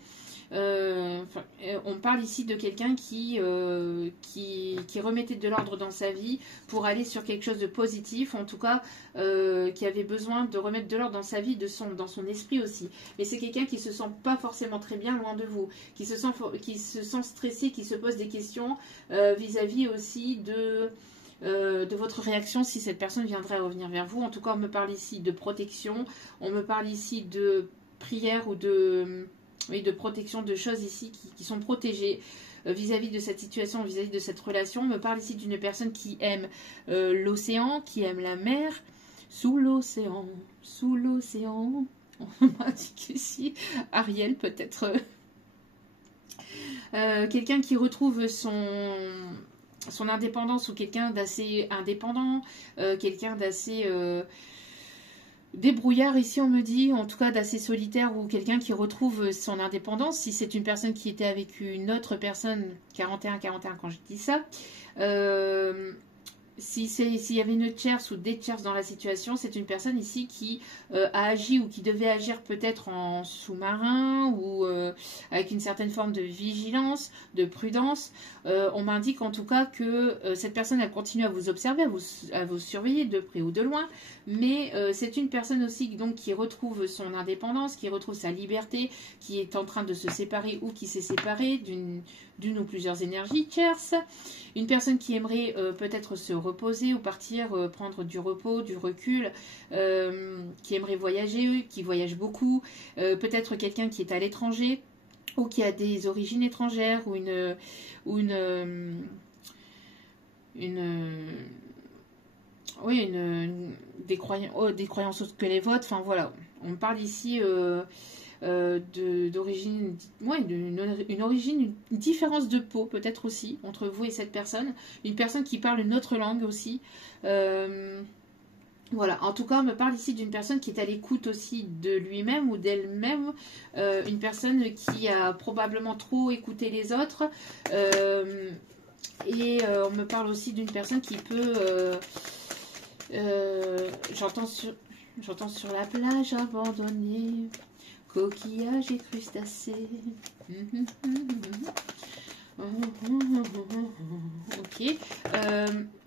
On parle ici de quelqu'un qui remettait de l'ordre dans sa vie pour aller sur quelque chose de positif, en tout cas qui avait besoin de remettre de l'ordre dans sa vie, dans son esprit aussi. Mais c'est quelqu'un qui se sent pas forcément très bien loin de vous, qui se sent stressé, qui se pose des questions vis-à-vis aussi de votre réaction si cette personne viendrait à revenir vers vous. En tout cas, on me parle ici de protection, on me parle ici de prière ou de protection, de choses ici qui sont protégées vis-à-vis de cette situation, vis-à-vis de cette relation. On me parle ici d'une personne qui aime l'océan, qui aime la mer, sous l'océan, sous l'océan. On m'a dit qu'ici, Ariel peut-être. Quelqu'un qui retrouve son indépendance ou quelqu'un d'assez indépendant, quelqu'un d'assez... débrouillard ici on me dit, en tout cas d'assez solitaire ou quelqu'un qui retrouve son indépendance, si c'est une personne qui était avec une autre personne, 41 quand je dis ça, s'il y avait une tierce ou des tierces dans la situation, c'est une personne ici qui a agi ou qui devait agir peut-être en sous-marin ou avec une certaine forme de vigilance, de prudence. On m'indique en tout cas que cette personne, elle continue à vous observer, à vous surveiller de près ou de loin, mais c'est une personne aussi donc, qui retrouve son indépendance, qui retrouve sa liberté, qui est en train de se séparer ou qui s'est séparée d'une ou plusieurs énergies tierces. Une personne qui aimerait peut-être se reposer ou partir, prendre du repos, du recul, qui aimerait voyager, qui voyage beaucoup, peut-être quelqu'un qui est à l'étranger ou qui a des origines étrangères ou des croyances autres que les vôtres. Enfin voilà, on me parle ici d'origine, une origine, une différence de peau peut-être aussi entre vous et cette personne, une personne qui parle une autre langue aussi. Voilà, en tout cas, on me parle ici d'une personne qui est à l'écoute aussi de lui-même ou d'elle-même, une personne qui a probablement trop écouté les autres, et on me parle aussi d'une personne qui peut, j'entends sur la plage abandonnée, coquillages et crustacés. Ok.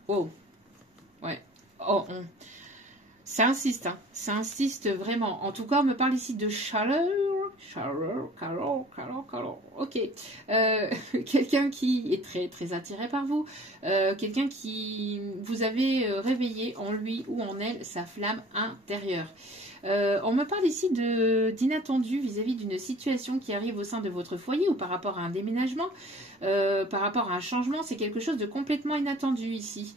Oh. Ouais. Oh. Ça insiste, hein. Ça insiste vraiment. En tout cas, on me parle ici de chaleur. Chaleur. Ok. Quelqu'un qui est très, très attiré par vous. Quelqu'un qui vous avez réveillé en lui ou en elle sa flamme intérieure. On me parle ici d'inattendu vis-à-vis d'une situation qui arrive au sein de votre foyer ou par rapport à un déménagement, par rapport à un changement. C'est quelque chose de complètement inattendu ici,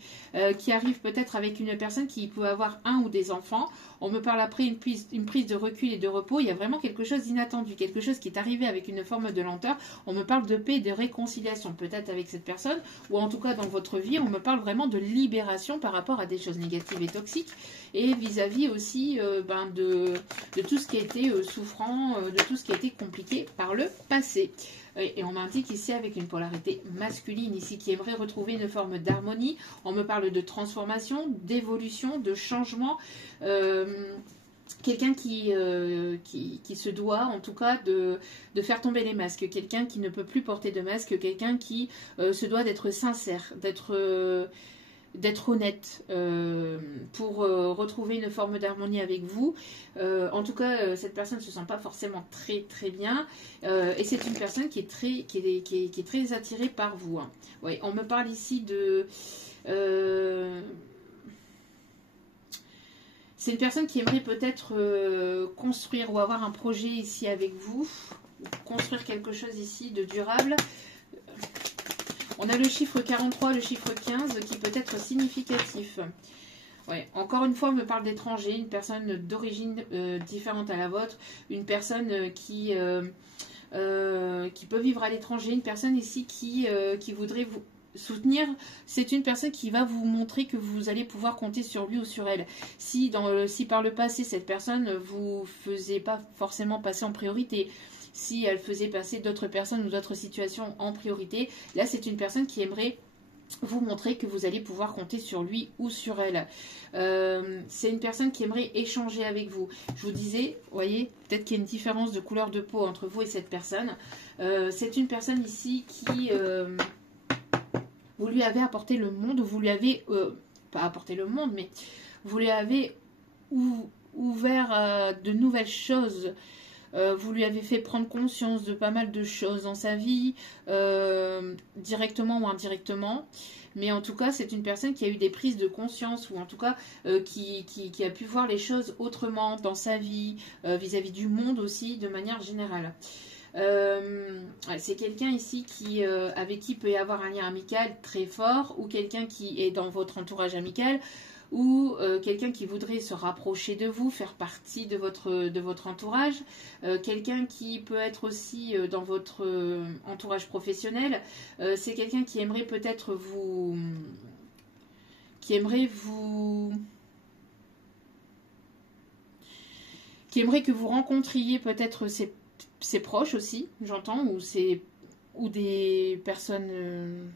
qui arrive peut-être avec une personne qui peut avoir un ou des enfants. On me parle après une prise de recul et de repos. Il y a vraiment quelque chose d'inattendu, quelque chose qui est arrivé avec une forme de lenteur. On me parle de paix et de réconciliation, peut-être avec cette personne, ou en tout cas dans votre vie. On me parle vraiment de libération par rapport à des choses négatives et toxiques, et vis-à-vis aussi de tout ce qui a été souffrant, de tout ce qui a été compliqué par le passé. Et on m'indique ici avec une polarité masculine ici qui aimerait retrouver une forme d'harmonie. On me parle de transformation, d'évolution, de changement. Quelqu'un qui se doit en tout cas de faire tomber les masques. Quelqu'un qui ne peut plus porter de masque. Quelqu'un qui se doit d'être sincère, d'être honnête pour retrouver une forme d'harmonie avec vous. En tout cas, cette personne ne se sent pas forcément très très bien, et c'est une personne qui est très attirée par vous. Hein. Ouais, on me parle ici de... c'est une personne qui aimerait peut-être construire ou avoir un projet ici avec vous, construire quelque chose ici de durable. On a le chiffre 43, le chiffre 15 qui peut être significatif. Ouais. Encore une fois, on me parle d'étranger, une personne d'origine différente à la vôtre, une personne qui peut vivre à l'étranger, une personne ici qui voudrait vous soutenir. C'est une personne qui va vous montrer que vous allez pouvoir compter sur lui ou sur elle. Si par le passé, cette personne ne vous faisait pas forcément passer en priorité, si elle faisait passer d'autres personnes ou d'autres situations en priorité, là c'est une personne qui aimerait vous montrer que vous allez pouvoir compter sur lui ou sur elle. C'est une personne qui aimerait échanger avec vous. Je vous disais, vous voyez, peut-être qu'il y a une différence de couleur de peau entre vous et cette personne. C'est une personne ici qui... vous lui avez apporté le monde, vous lui avez... pas apporté le monde, mais vous lui avez ouvert de nouvelles choses. Vous lui avez fait prendre conscience de pas mal de choses dans sa vie, directement ou indirectement. Mais en tout cas, c'est une personne qui a eu des prises de conscience, ou en tout cas qui a pu voir les choses autrement dans sa vie, vis-à-vis du monde aussi, de manière générale. C'est quelqu'un ici avec qui peut y avoir un lien amical très fort, ou quelqu'un qui est dans votre entourage amical, ou quelqu'un qui voudrait se rapprocher de vous, faire partie de votre entourage, quelqu'un qui peut être aussi dans votre entourage professionnel, c'est quelqu'un qui aimerait peut-être qui aimerait que vous rencontriez peut-être ses proches aussi, j'entends, ou des personnes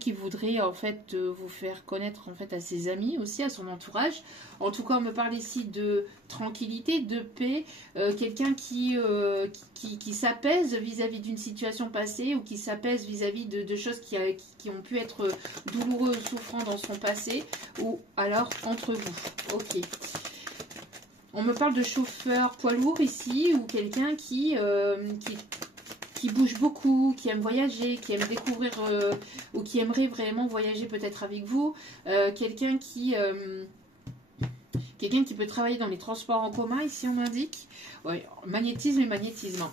qui voudraient en fait vous faire connaître en fait à ses amis aussi, à son entourage. En tout cas, on me parle ici de tranquillité, de paix, quelqu'un qui s'apaise vis-à-vis d'une situation passée, ou qui s'apaise vis-à-vis de choses qui ont pu être douloureuses, souffrantes dans son passé, ou alors entre vous. Ok. On me parle de chauffeur poids lourd ici, ou quelqu'un qui bouge beaucoup, qui aime voyager, qui aime découvrir, ou qui aimerait vraiment voyager peut-être avec vous. Quelqu'un qui peut travailler dans les transports en commun, ici on m'indique. Ouais, magnétisme et magnétisme.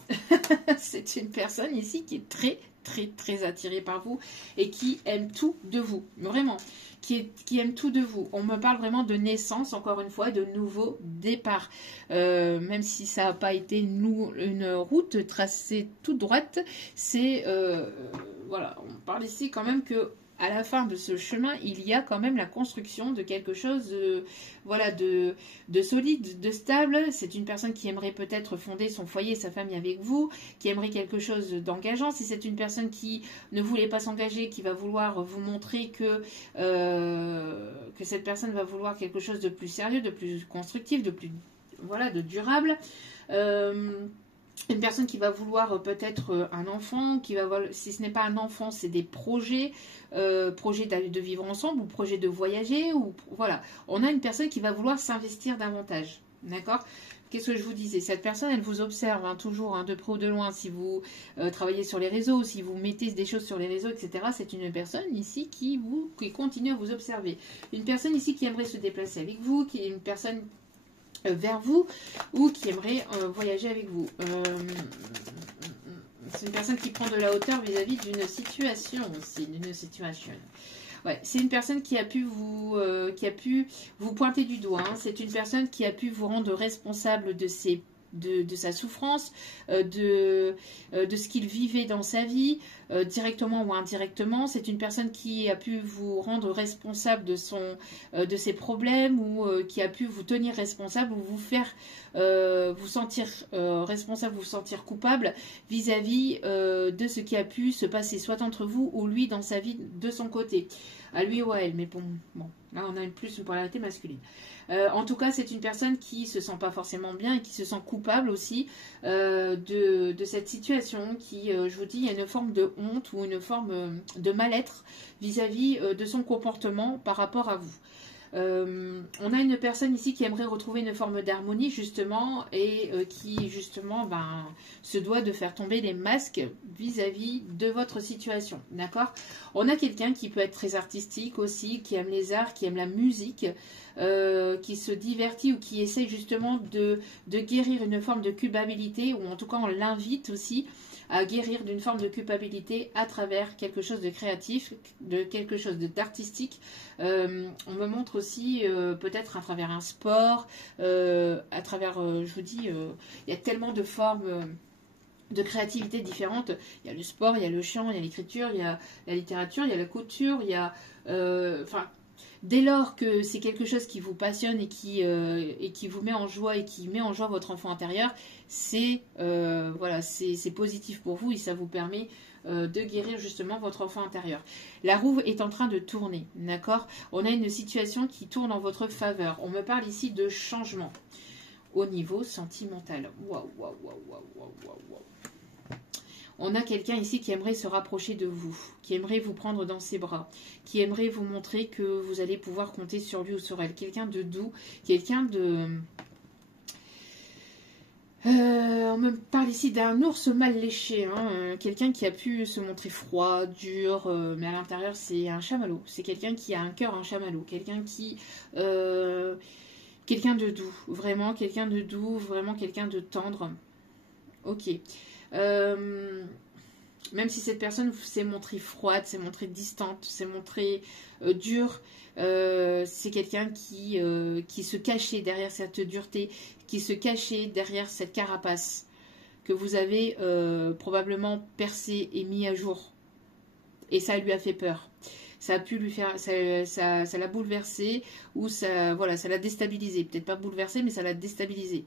C'est une personne ici qui est très très très attirée par vous et qui aime tout de vous, vraiment. Qui aime tout de vous. On me parle vraiment de naissance, encore une fois, de nouveau départ. Même si ça n'a pas été une route tracée toute droite, c'est... voilà, on parle ici quand même que à la fin de ce chemin, il y a quand même la construction de quelque chose voilà, de solide, de stable. C'est une personne qui aimerait peut-être fonder son foyer, sa famille avec vous, qui aimerait quelque chose d'engageant. Si c'est une personne qui ne voulait pas s'engager, qui va vouloir vous montrer que cette personne va vouloir quelque chose de plus sérieux, de plus constructif, de plus voilà, de durable. Une personne qui va vouloir peut-être un enfant, qui va vouloir, si ce n'est pas un enfant, c'est des projets, projets de vivre ensemble, ou projets de voyager, ou voilà. On a une personne qui va vouloir s'investir davantage, d'accord? Qu'est-ce que je vous disais? Cette personne, elle vous observe toujours, de près ou de loin, si vous travaillez sur les réseaux, si vous mettez des choses sur les réseaux, etc. C'est une personne ici qui continue à vous observer. Une personne ici qui aimerait se déplacer avec vous, qui est une personne vers vous ou qui aimerait voyager avec vous. C'est une personne qui prend de la hauteur vis-à-vis d'une situation aussi, d'une situation. Ouais, c'est une personne qui a pu vous pointer du doigt. Hein. C'est une personne qui a pu vous rendre responsable de sa souffrance, de ce qu'il vivait dans sa vie, directement ou indirectement. C'est une personne qui a pu vous rendre responsable de ses problèmes ou qui a pu vous tenir responsable ou vous faire vous sentir responsable, vous sentir coupable vis-à-vis de ce qui a pu se passer, soit entre vous ou lui dans sa vie de son côté. À lui ou à elle, mais bon, là on a plus une polarité masculine. En tout cas, c'est une personne qui se sent pas forcément bien et qui se sent coupable aussi de cette situation qui, je vous dis, il y a une forme de honte ou une forme de mal-être vis-à-vis de son comportement par rapport à vous. On a une personne ici qui aimerait retrouver une forme d'harmonie justement et qui justement se doit de faire tomber les masques vis-à-vis de votre situation, d'accord? On a quelqu'un qui peut être très artistique aussi, qui aime les arts, qui aime la musique, qui se divertit ou qui essaie justement de guérir une forme de culpabilité, ou en tout cas on l'invite aussi à guérir d'une forme de culpabilité à travers quelque chose de créatif, de quelque chose d'artistique. On me montre aussi peut-être à travers un sport, à travers, je vous dis, il y a tellement de formes de créativité différentes. Il y a le sport, il y a le chant, il y a l'écriture, il y a la littérature, il y a la couture, il y a... dès lors que c'est quelque chose qui vous passionne et qui vous met en joie et qui met en joie votre enfant intérieur, c'est positif pour vous et ça vous permet de guérir justement votre enfant intérieur. La roue est en train de tourner, d'accord? On a une situation qui tourne en votre faveur. On me parle ici de changement au niveau sentimental. Waouh, waouh, waouh, waouh, waouh, waouh. On a quelqu'un ici qui aimerait se rapprocher de vous, qui aimerait vous prendre dans ses bras, qui aimerait vous montrer que vous allez pouvoir compter sur lui ou sur elle. Quelqu'un de doux, quelqu'un de... on me parle ici d'un ours mal léché, hein, quelqu'un qui a pu se montrer froid, dur, mais à l'intérieur c'est un chamallow. C'est quelqu'un qui a un cœur en chamallow, quelqu'un qui... quelqu'un de doux, vraiment quelqu'un de doux, vraiment quelqu'un de tendre. Ok. Même si cette personne s'est montrée froide, s'est montrée distante, s'est montrée dure, c'est quelqu'un qui se cachait derrière cette dureté, qui se cachait derrière cette carapace que vous avez probablement percée et mis à jour. Et ça lui a fait peur. Ça a pu lui faire, ça l'a bouleversé ou ça l'a déstabilisé. Peut-être pas bouleversé, mais ça l'a déstabilisé.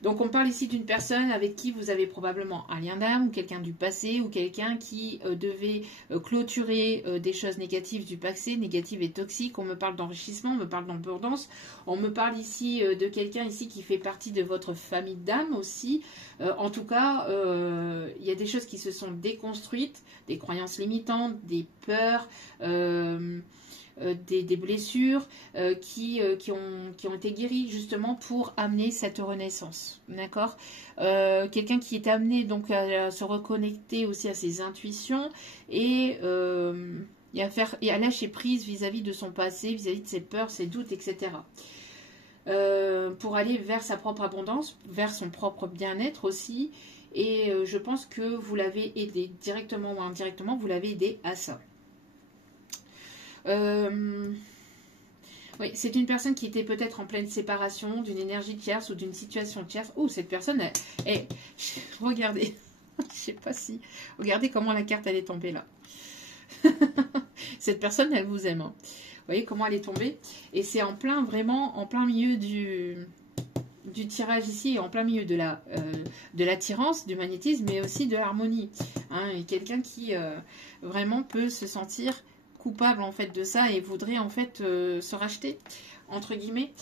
Donc on parle ici d'une personne avec qui vous avez probablement un lien d'âme ou quelqu'un du passé ou quelqu'un qui devait clôturer des choses négatives du passé, négatives et toxiques. On me parle d'enrichissement, on me parle d'abondance. On me parle ici de quelqu'un ici qui fait partie de votre famille d'âme aussi. En tout cas, il y a des choses qui se sont déconstruites, des croyances limitantes, des peurs... des blessures qui ont été guéries justement pour amener cette renaissance, d'accord? Quelqu'un qui est amené donc à se reconnecter aussi à ses intuitions et à lâcher prise vis-à-vis de son passé, vis-à-vis de ses peurs, ses doutes, etc. Pour aller vers sa propre abondance, vers son propre bien-être aussi. Et je pense que vous l'avez aidé, directement ou indirectement, vous l'avez aidé à ça. Oui, c'est une personne qui était peut-être en pleine séparation d'une énergie tierce ou d'une situation tierce. Oh, cette personne, regardez, je sais pas si... Regardez comment la carte, elle est tombée là. Cette personne, elle vous aime. Hein. Vous voyez comment elle est tombée? Et c'est vraiment en plein milieu du tirage ici, en plein milieu de l'attirance, du magnétisme, mais aussi de l'harmonie. Hein, et quelqu'un qui vraiment peut se sentir... coupable en fait de ça et voudrait en fait se racheter entre guillemets.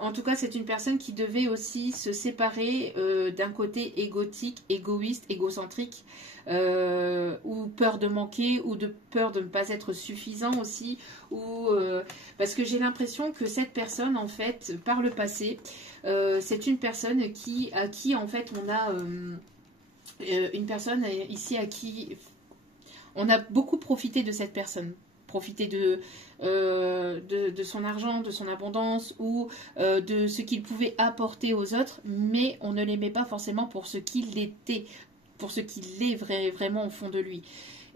En tout cas c'est une personne qui devait aussi se séparer d'un côté égoïste, égocentrique ou peur de manquer ou de peur de ne pas être suffisant aussi ou parce que j'ai l'impression que cette personne en fait par le passé c'est une personne à qui en fait on a une personne ici à qui on a beaucoup profité de cette personne profiter de son argent, de son abondance ou de ce qu'il pouvait apporter aux autres, mais on ne l'aimait pas forcément pour ce qu'il était, pour ce qu'il est vraiment au fond de lui.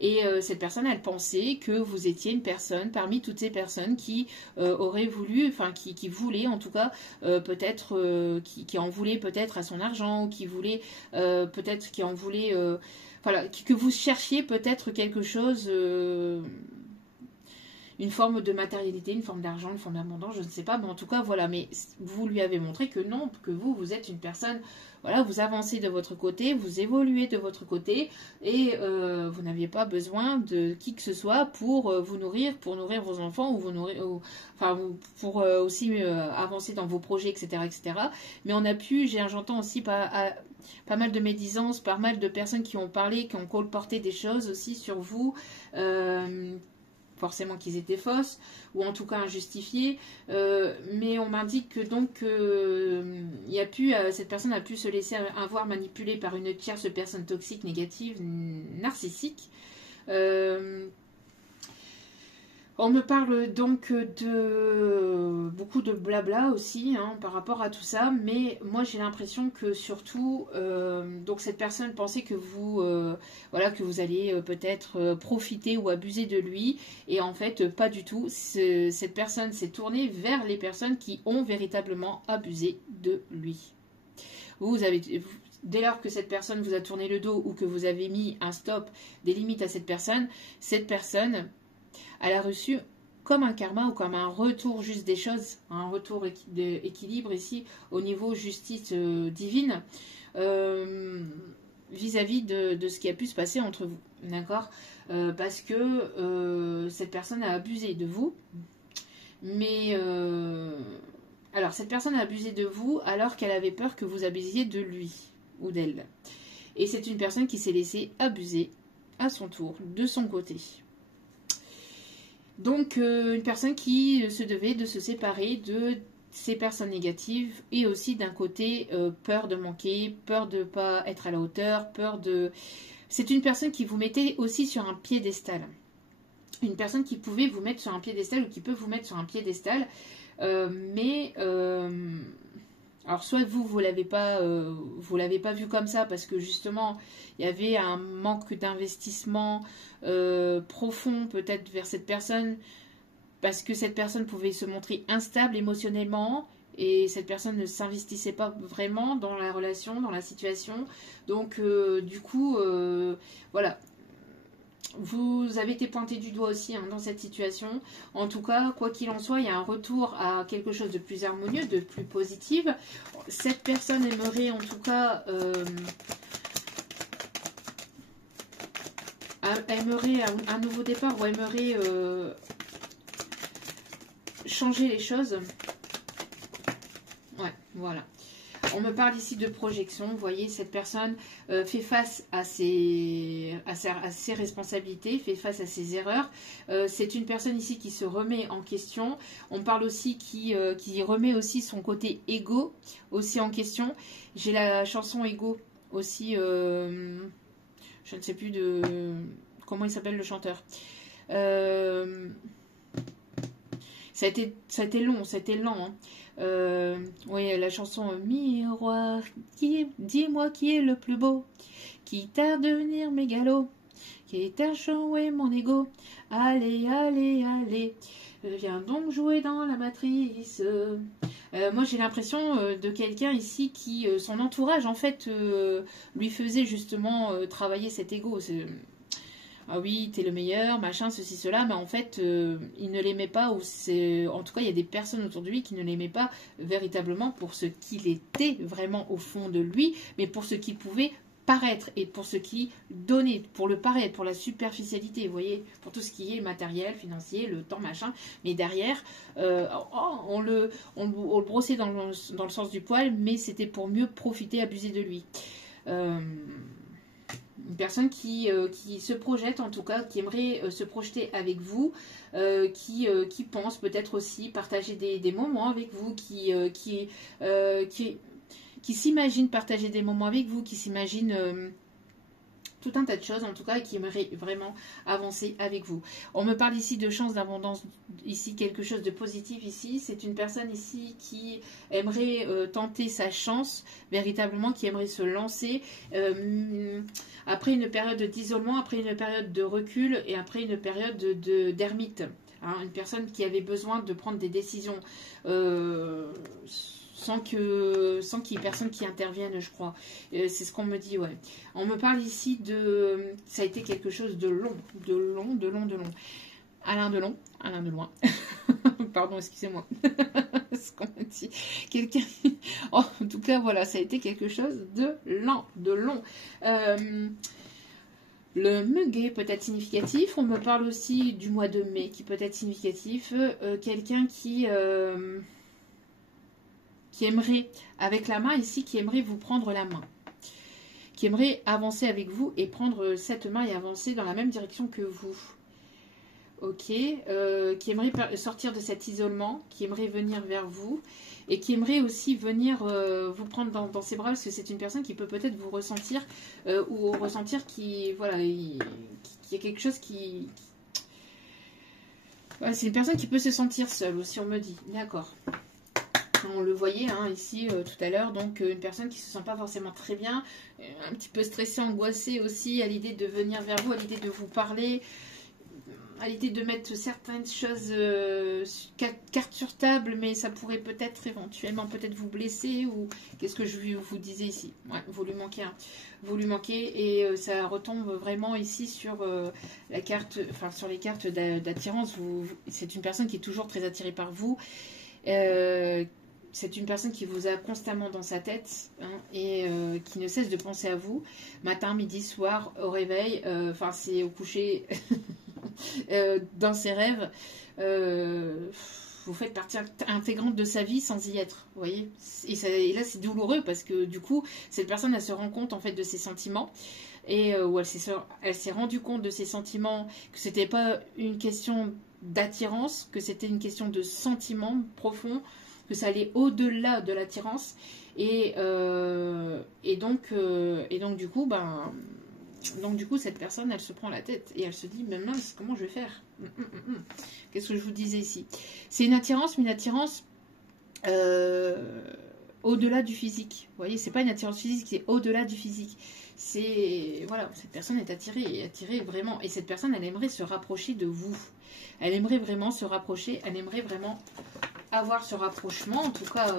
Et cette personne, elle pensait que vous étiez une personne parmi toutes ces personnes qui auraient voulu, enfin qui voulaient en tout cas, peut-être, qui en voulaient peut-être à son argent, ou qui voulaient peut-être, qui en voulaient, voilà, que vous cherchiez peut-être quelque chose, une forme de matérialité, une forme d'argent, une forme d'abondance, je ne sais pas, mais en tout cas, voilà, mais vous lui avez montré que non, que vous êtes une personne, voilà, vous avancez de votre côté, vous évoluez de votre côté, et vous n'aviez pas besoin de qui que ce soit pour vous nourrir, pour nourrir vos enfants, ou vous nourrir, enfin, pour aussi avancer dans vos projets, etc., etc. Mais on a pu, j'entends aussi pas mal de médisances, pas mal de personnes qui ont parlé, qui ont colporté des choses aussi sur vous, forcément qu'ils étaient fausses, ou en tout cas injustifiées, mais on m'indique que donc cette personne a pu se laisser avoir manipulée par une tierce personne toxique, négative, narcissique. On me parle donc de beaucoup de blabla aussi, hein, par rapport à tout ça, mais moi j'ai l'impression que surtout, donc cette personne pensait que vous, voilà, que vous allez peut-être profiter ou abuser de lui, et en fait pas du tout. Cette personne s'est tournée vers les personnes qui ont véritablement abusé de lui. Dès lors que cette personne vous a tourné le dos ou que vous avez mis un stop, des limites à cette personne, elle a reçu comme un karma ou comme un retour juste des choses, un retour d'équilibre ici au niveau justice divine vis-à-vis de ce qui a pu se passer entre vous, d'accord, parce que cette personne a abusé de vous, mais alors cette personne a abusé de vous alors qu'elle avait peur que vous abusiez de lui ou d'elle, et c'est une personne qui s'est laissée abuser à son tour de son côté. Donc, une personne qui se devait de se séparer de ces personnes négatives, et aussi d'un côté, peur de manquer, peur de ne pas être à la hauteur, peur de... C'est une personne qui vous mettait aussi sur un piédestal. Une personne qui pouvait vous mettre sur un piédestal, ou qui peut vous mettre sur un piédestal, alors soit vous l'avez pas vu comme ça parce que justement il y avait un manque d'investissement profond peut-être vers cette personne, parce que cette personne pouvait se montrer instable émotionnellement et cette personne ne s'investissait pas vraiment dans la relation, dans la situation. Donc du coup voilà. Vous avez été pointé du doigt aussi, hein, dans cette situation. En tout cas, quoi qu'il en soit, il y a un retour à quelque chose de plus harmonieux, de plus positif. Cette personne aimerait en tout cas aimerait un nouveau départ, ou aimerait changer les choses. Ouais, voilà. On me parle ici de projection. Vous voyez, cette personne fait face à ses responsabilités, fait face à ses erreurs. C'est une personne ici qui se remet en question. On parle aussi qui remet aussi son côté égo aussi en question. J'ai la chanson Ego aussi. Je ne sais plus comment il s'appelle, le chanteur. Ça a été long, c'était lent. Hein. Oui, la chanson Miroir, dis-moi qui est le plus beau, quitte à devenir mégalo, quitte à jouer mon ego. Allez, allez, allez, viens donc jouer dans la matrice. Moi, j'ai l'impression de quelqu'un ici qui, son entourage, en fait, lui faisait justement travailler cet ego. Ah oui, t'es le meilleur, machin, ceci, cela, mais en fait, il ne l'aimait pas, ou en tout cas, il y a des personnes autour de lui qui ne l'aimaient pas véritablement pour ce qu'il était vraiment au fond de lui, mais pour ce qu'il pouvait paraître, et pour ce qu'il donnait, pour le paraître, pour la superficialité, vous voyez, pour tout ce qui est matériel, financier, le temps, machin, mais derrière, on le brossait dans le sens du poil, mais c'était pour mieux profiter, abuser de lui. Une personne qui se projette, en tout cas, qui aimerait se projeter avec vous, qui pense peut-être aussi partager des moments avec vous, qui s'imagine partager des moments avec vous, qui s'imagine tout un tas de choses en tout cas, et qui aimerait vraiment avancer avec vous. On me parle ici de chance, d'abondance, ici quelque chose de positif ici. C'est une personne ici qui aimerait tenter sa chance, véritablement, qui aimerait se lancer après une période d'isolement, après une période de recul et après une période d'ermite. Hein, une personne qui avait besoin de prendre des décisions sans qu'il y ait personne qui intervienne, je crois. C'est ce qu'on me dit, ouais. On me parle ici de... Ça a été quelque chose de long, de long, de long, de long. Alain Delon, Alain de loin. Pardon, excusez-moi. Ce qu'on me dit. Quelqu'un... Oh, en tout cas, voilà, ça a été quelque chose de lent, de long. Le muguet peut être significatif. On me parle aussi du mois de mai qui peut être significatif. Quelqu'un qui aimerait, avec la main ici, qui aimerait vous prendre la main. Qui aimerait avancer avec vous et prendre cette main et avancer dans la même direction que vous. Ok. Qui aimerait sortir de cet isolement, qui aimerait venir vers vous. Et qui aimerait aussi venir vous prendre dans ses bras, parce que c'est une personne qui peut peut-être vous ressentir, ou ressentir qui, voilà, qui y a quelque chose qui... Voilà, c'est une personne qui peut se sentir seule aussi, on me dit. D'accord. On le voyait hein, ici tout à l'heure, donc une personne qui ne se sent pas forcément très bien, un petit peu stressée, angoissée aussi à l'idée de venir vers vous, à l'idée de vous parler, à l'idée de mettre certaines choses carte sur table, mais ça pourrait peut-être éventuellement peut-être vous blesser, ou qu'est-ce que je vous disais ici, ouais, vous lui manquez, hein. Vous lui manquez, et ça retombe vraiment ici sur la carte, enfin sur les cartes d'attirance. C'est une personne qui est toujours très attirée par vous. C'est une personne qui vous a constamment dans sa tête hein, et qui ne cesse de penser à vous, matin, midi, soir, au réveil, enfin c'est au coucher, dans ses rêves. Vous faites partie intégrante de sa vie sans y être, vous voyez. Et là c'est douloureux parce que du coup, cette personne elle se rend compte en fait de ses sentiments. Et où elle s'est rendue compte de ses sentiments, que c'était pas une question d'attirance, que c'était une question de sentiment profond, que ça allait au-delà de l'attirance, et donc du coup cette personne elle se prend la tête et elle se dit mais mince, comment je vais faire. Qu'est-ce que je vous disais ici, c'est une attirance, mais une attirance au-delà du physique, vous voyez, c'est pas une attirance physique, c'est au-delà du physique. C'est voilà, cette personne est attirée vraiment, et cette personne elle aimerait se rapprocher de vous, elle aimerait vraiment se rapprocher, elle aimerait vraiment avoir ce rapprochement, en tout cas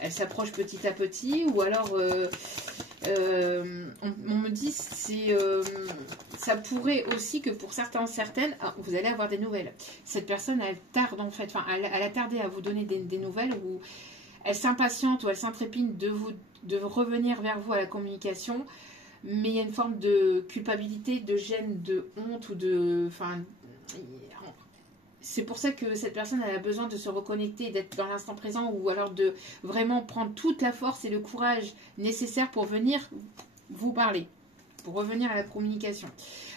elle s'approche petit à petit, ou alors on me dit ça pourrait aussi que pour certaines vous allez avoir des nouvelles. Cette personne elle tarde en fait, enfin elle a tardé à vous donner des nouvelles, ou elle s'impatiente ou elle s'intrépide de revenir vers vous à la communication, mais il y a une forme de culpabilité, de gêne, de honte, ou de... Enfin, c'est pour ça que cette personne elle a besoin de se reconnecter, d'être dans l'instant présent, ou alors de vraiment prendre toute la force et le courage nécessaire pour venir vous parler, pour revenir à la communication.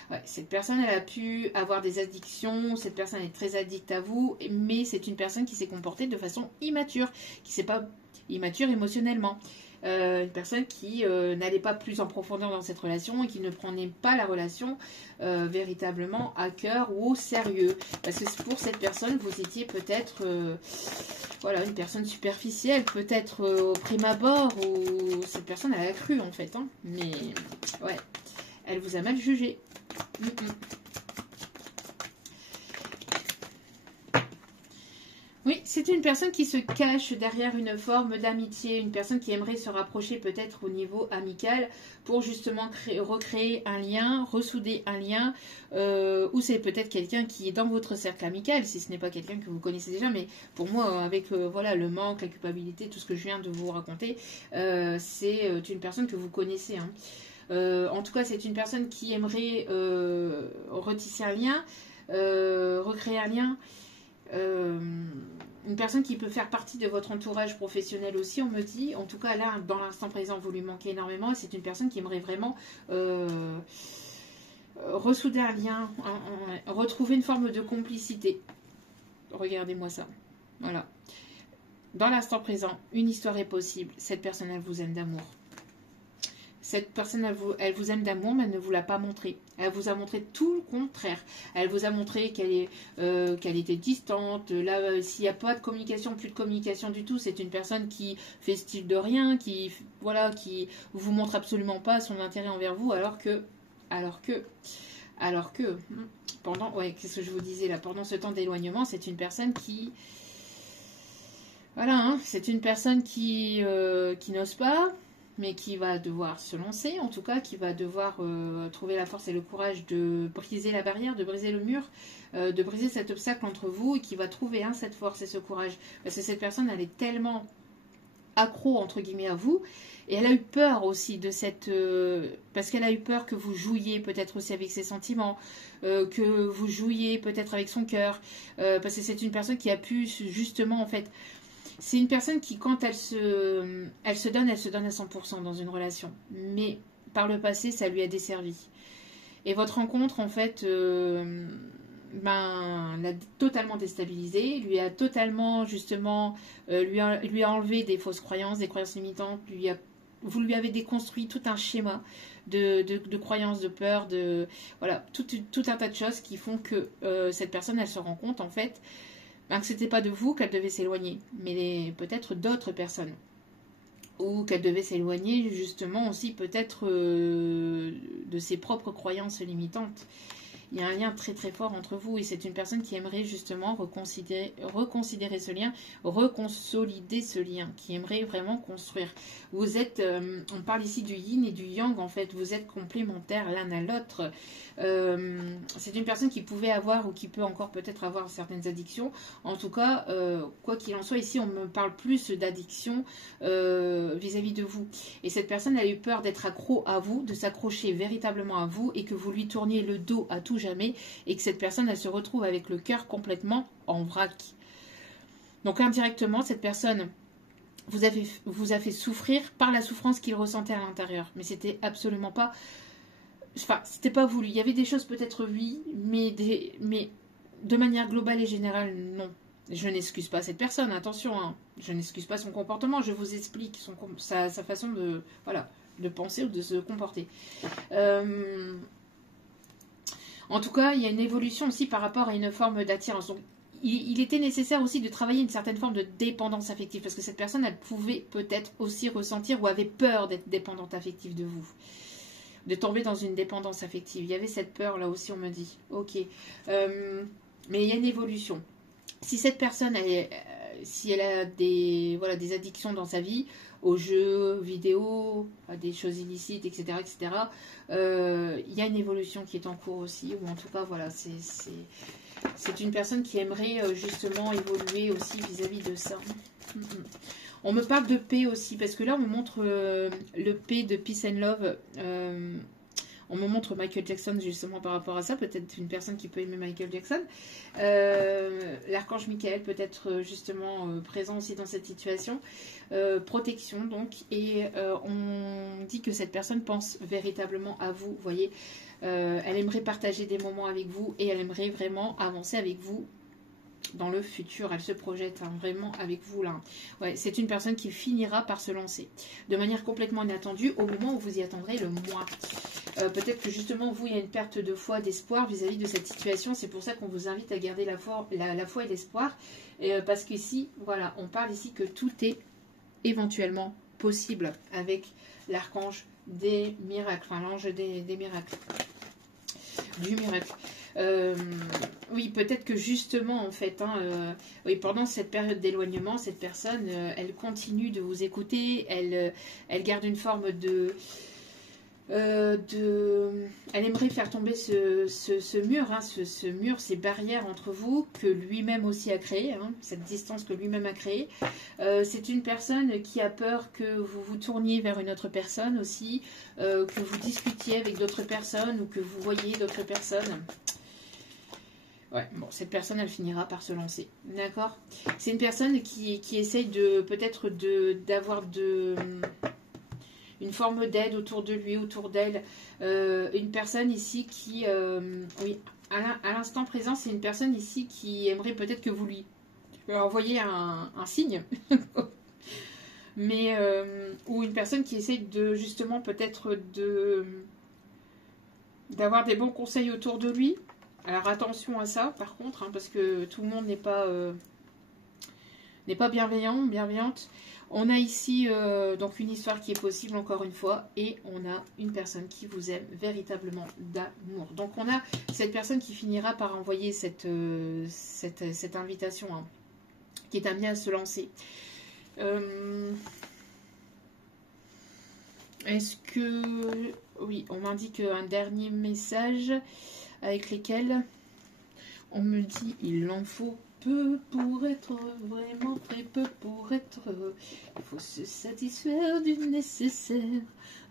Ouais, cette personne elle a pu avoir des addictions, cette personne est très addicte à vous, mais c'est une personne qui s'est comportée de façon immature, qui s'est pas immature émotionnellement. Une personne qui n'allait pas plus en profondeur dans cette relation et qui ne prenait pas la relation véritablement à cœur ou au sérieux. Parce que pour cette personne, vous étiez peut-être voilà, une personne superficielle, peut-être au prime abord, ou cette personne elle a cru en fait. Hein. Mais ouais, elle vous a mal jugé. Oui, c'est une personne qui se cache derrière une forme d'amitié, une personne qui aimerait se rapprocher peut-être au niveau amical pour justement recréer un lien, ressouder un lien, ou c'est peut-être quelqu'un qui est dans votre cercle amical, si ce n'est pas quelqu'un que vous connaissez déjà, mais pour moi, avec voilà, le manque, la culpabilité, tout ce que je viens de vous raconter, c'est une personne que vous connaissez. Hein. En tout cas, c'est une personne qui aimerait retisser un lien, recréer un lien. Une personne qui peut faire partie de votre entourage professionnel aussi, on me dit. En tout cas, là, dans l'instant présent, vous lui manquez énormément. Et c'est une personne qui aimerait vraiment ressouder un lien, retrouver une forme de complicité. Regardez-moi ça. Voilà. Dans l'instant présent, une histoire est possible. Cette personne, elle vous aime d'amour. Cette personne, elle vous aime d'amour, mais elle ne vous l'a pas montré. Elle vous a montré tout le contraire. Elle vous a montré qu'elle était distante. Là, s'il n'y a pas de communication, plus de communication du tout, c'est une personne qui fait style de rien, qui vous montre absolument pas son intérêt envers vous, alors que, pendant, ouais, qu'est-ce que je vous disais là, pendant ce temps d'éloignement, c'est une personne qui, voilà, hein, c'est une personne qui n'ose pas, mais qui va devoir se lancer, en tout cas, qui va devoir trouver la force et le courage de briser la barrière, de briser le mur, de briser cet obstacle entre vous, et qui va trouver cette force et ce courage. Parce que cette personne, elle est tellement accro, entre guillemets, à vous, et elle a eu peur aussi de cette... parce qu'elle a eu peur que vous jouiez peut-être aussi avec ses sentiments, que vous jouiez peut-être avec son cœur, parce que c'est une personne qui a pu, justement, en fait... C'est une personne qui, quand elle se donne à 100% dans une relation. Mais par le passé, ça lui a desservi. Et votre rencontre, en fait, l'a totalement déstabilisé, lui a totalement, justement, lui a enlevé des fausses croyances, des croyances limitantes. Vous lui avez déconstruit tout un schéma de croyances, de peur, voilà, tout un tas de choses qui font que cette personne, elle se rend compte, en fait, que ce n'était pas de vous qu'elle devait s'éloigner, mais peut-être d'autres personnes. Ou qu'elle devait s'éloigner justement aussi peut-être de ses propres croyances limitantes. Il y a un lien très très fort entre vous et c'est une personne qui aimerait justement reconsidérer ce lien, reconsolider ce lien, qui aimerait vraiment construire. Vous êtes, on parle ici du yin et du yang en fait, vous êtes complémentaires l'un à l'autre. C'est une personne qui pouvait avoir ou qui peut encore peut-être avoir certaines addictions. En tout cas, quoi qu'il en soit, ici on me parle plus d'addiction vis-à-vis de vous. Et cette personne a eu peur d'être accro à vous, de s'accrocher véritablement à vous et que vous lui tourniez le dos à tout jamais et que cette personne elle se retrouve avec le cœur complètement en vrac. Donc indirectement cette personne vous a fait souffrir par la souffrance qu'il ressentait à l'intérieur, mais c'était absolument pas, enfin c'était pas voulu. Il y avait des choses peut-être oui, mais de manière globale et générale non. Je n'excuse pas cette personne, attention, hein. Je n'excuse pas son comportement, je vous explique sa façon de, voilà, de penser ou de se comporter. En tout cas, il y a une évolution aussi par rapport à une forme d'attirance. Donc, il était nécessaire aussi de travailler une certaine forme de dépendance affective, parce que cette personne, elle pouvait peut-être aussi ressentir ou avait peur d'être dépendante affective de vous, de tomber dans une dépendance affective. Il y avait cette peur là aussi, on me dit. Ok. Mais il y a une évolution. Si cette personne, si elle a des addictions dans sa vie, aux jeux vidéo, à des choses illicites, etc., il y a une évolution qui est en cours aussi, ou en tout cas, voilà, c'est une personne qui aimerait justement évoluer aussi vis-à-vis de ça. On me parle de paix aussi, parce que là, on me montre le paix de Peace and Love. On me montre Michael Jackson justement par rapport à ça, peut-être une personne qui peut aimer Michael Jackson. L'archange Michael peut être justement présent aussi dans cette situation. Protection donc, et on dit que cette personne pense véritablement à vous, vous voyez. Elle aimerait partager des moments avec vous et elle aimerait vraiment avancer avec vous dans le futur. Elle se projette vraiment avec vous là. Ouais, c'est une personne qui finira par se lancer de manière complètement inattendue au moment où vous y attendrez le moins. Peut-être que justement vous, il y a une perte de foi, d'espoir vis-à-vis de cette situation. C'est pour ça qu'on vous invite à garder la foi et l'espoir, parce qu'ici, voilà, on parle ici que tout est éventuellement possible avec l'archange des miracles, enfin l'ange des miracles, du miracle. Oui, peut-être que justement, en fait, oui, pendant cette période d'éloignement, cette personne, elle continue de vous écouter, elle garde une forme elle aimerait faire tomber ce mur, hein, ce mur, ces barrières entre vous que lui-même aussi a créé, hein, cette distance que lui-même a créée. C'est une personne qui a peur que vous vous tourniez vers une autre personne aussi, que vous discutiez avec d'autres personnes ou que vous voyiez d'autres personnes. Ouais, bon, cette personne, elle finira par se lancer, d'accord? C'est une personne qui essaye peut-être d'avoir une forme d'aide autour de lui, autour d'elle. Une personne ici qui, oui, à l'instant présent, c'est une personne ici qui aimerait peut-être que vous lui envoyiez un signe. mais ou une personne qui essaye de justement peut-être d'avoir des bons conseils autour de lui. Alors attention à ça par contre, hein, parce que tout le monde n'est pas bienveillant, bienveillante. On a ici donc une histoire qui est possible encore une fois, et on a une personne qui vous aime véritablement d'amour. Donc on a cette personne qui finira par envoyer cette invitation, hein, qui est amenée à se lancer. Est-ce que... Oui, on m'indique un dernier message avec lesquels on me dit il en faut peu pour être vraiment très peu pour être heureux. Il faut se satisfaire du nécessaire.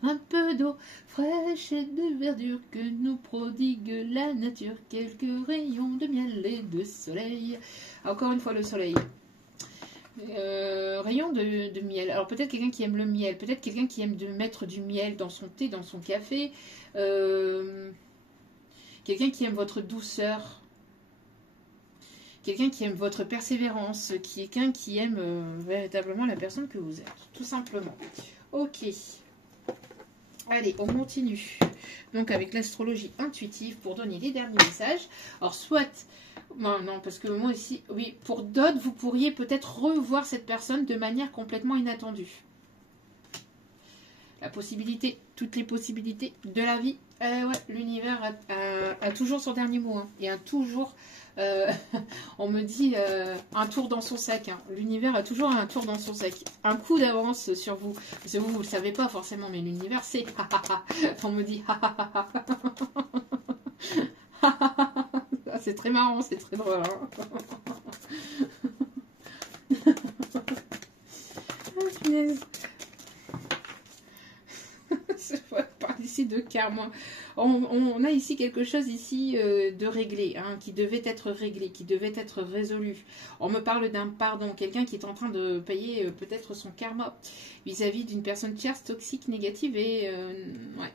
Un peu d'eau fraîche et de verdure que nous prodigue la nature. Quelques rayons de miel et de soleil. Encore une fois le soleil. Rayon de miel. Alors peut-être quelqu'un qui aime le miel, peut-être quelqu'un qui aime de mettre du miel dans son thé, dans son café, quelqu'un qui aime votre douceur, quelqu'un qui aime votre persévérance, quelqu'un qui aime véritablement la personne que vous êtes, tout simplement. Ok. Allez, on continue. Donc avec l'astrologie intuitive pour donner les derniers messages. Alors soit... Non, parce que moi ici, oui, pour d'autres, vous pourriez peut-être revoir cette personne de manière complètement inattendue. La possibilité, toutes les possibilités de la vie. Ouais, l'univers a toujours son dernier mot. Hein, et a toujours, on me dit, un tour dans son sac. Hein. L'univers a toujours un tour dans son sac. Un coup d'avance sur vous. Parce que vous ne le savez pas forcément, mais l'univers, c'est... On me dit... C'est très marrant, c'est très drôle. Hein. Je parle ici de karma. On a ici quelque chose ici de réglé, hein, qui devait être réglé, qui devait être résolu. On me parle d'un pardon, quelqu'un qui est en train de payer peut-être son karma vis-à-vis d'une personne tierce, toxique, négative et... ouais.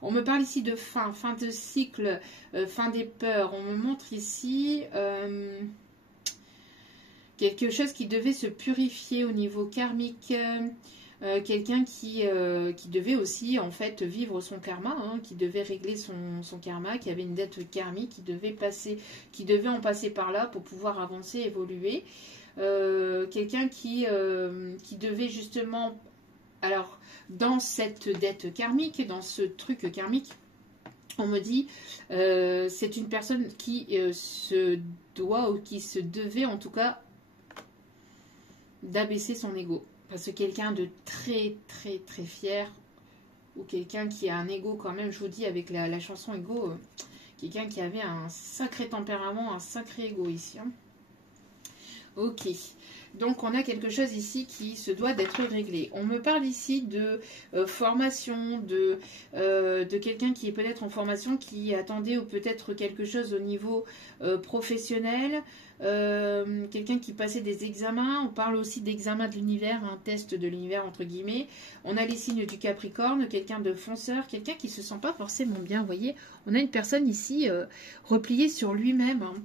On me parle ici de fin de cycle, fin des peurs. On me montre ici quelque chose qui devait se purifier au niveau karmique. Quelqu'un qui devait aussi en fait vivre son karma, hein, qui devait régler son karma, qui avait une dette karmique, qui devait en passer par là pour pouvoir avancer, évoluer. Quelqu'un qui devait justement... Alors, dans cette dette karmique, dans ce truc karmique, on me dit, c'est une personne qui se doit ou qui se devait en tout cas d'abaisser son ego. Parce que quelqu'un de très très très fier, ou quelqu'un qui a un ego quand même, je vous dis avec la chanson ego, quelqu'un qui avait un sacré tempérament, un sacré ego ici. Hein. Ok. Donc on a quelque chose ici qui se doit d'être réglé. On me parle ici de formation, de quelqu'un qui est peut-être en formation, qui attendait ou peut-être quelque chose au niveau professionnel, quelqu'un qui passait des examens. On parle aussi d'examen de l'univers, un test de l'univers entre guillemets. On a les signes du Capricorne, quelqu'un de fonceur, quelqu'un qui se sent pas forcément bien. Vous voyez, on a une personne ici repliée sur lui-même. Hein.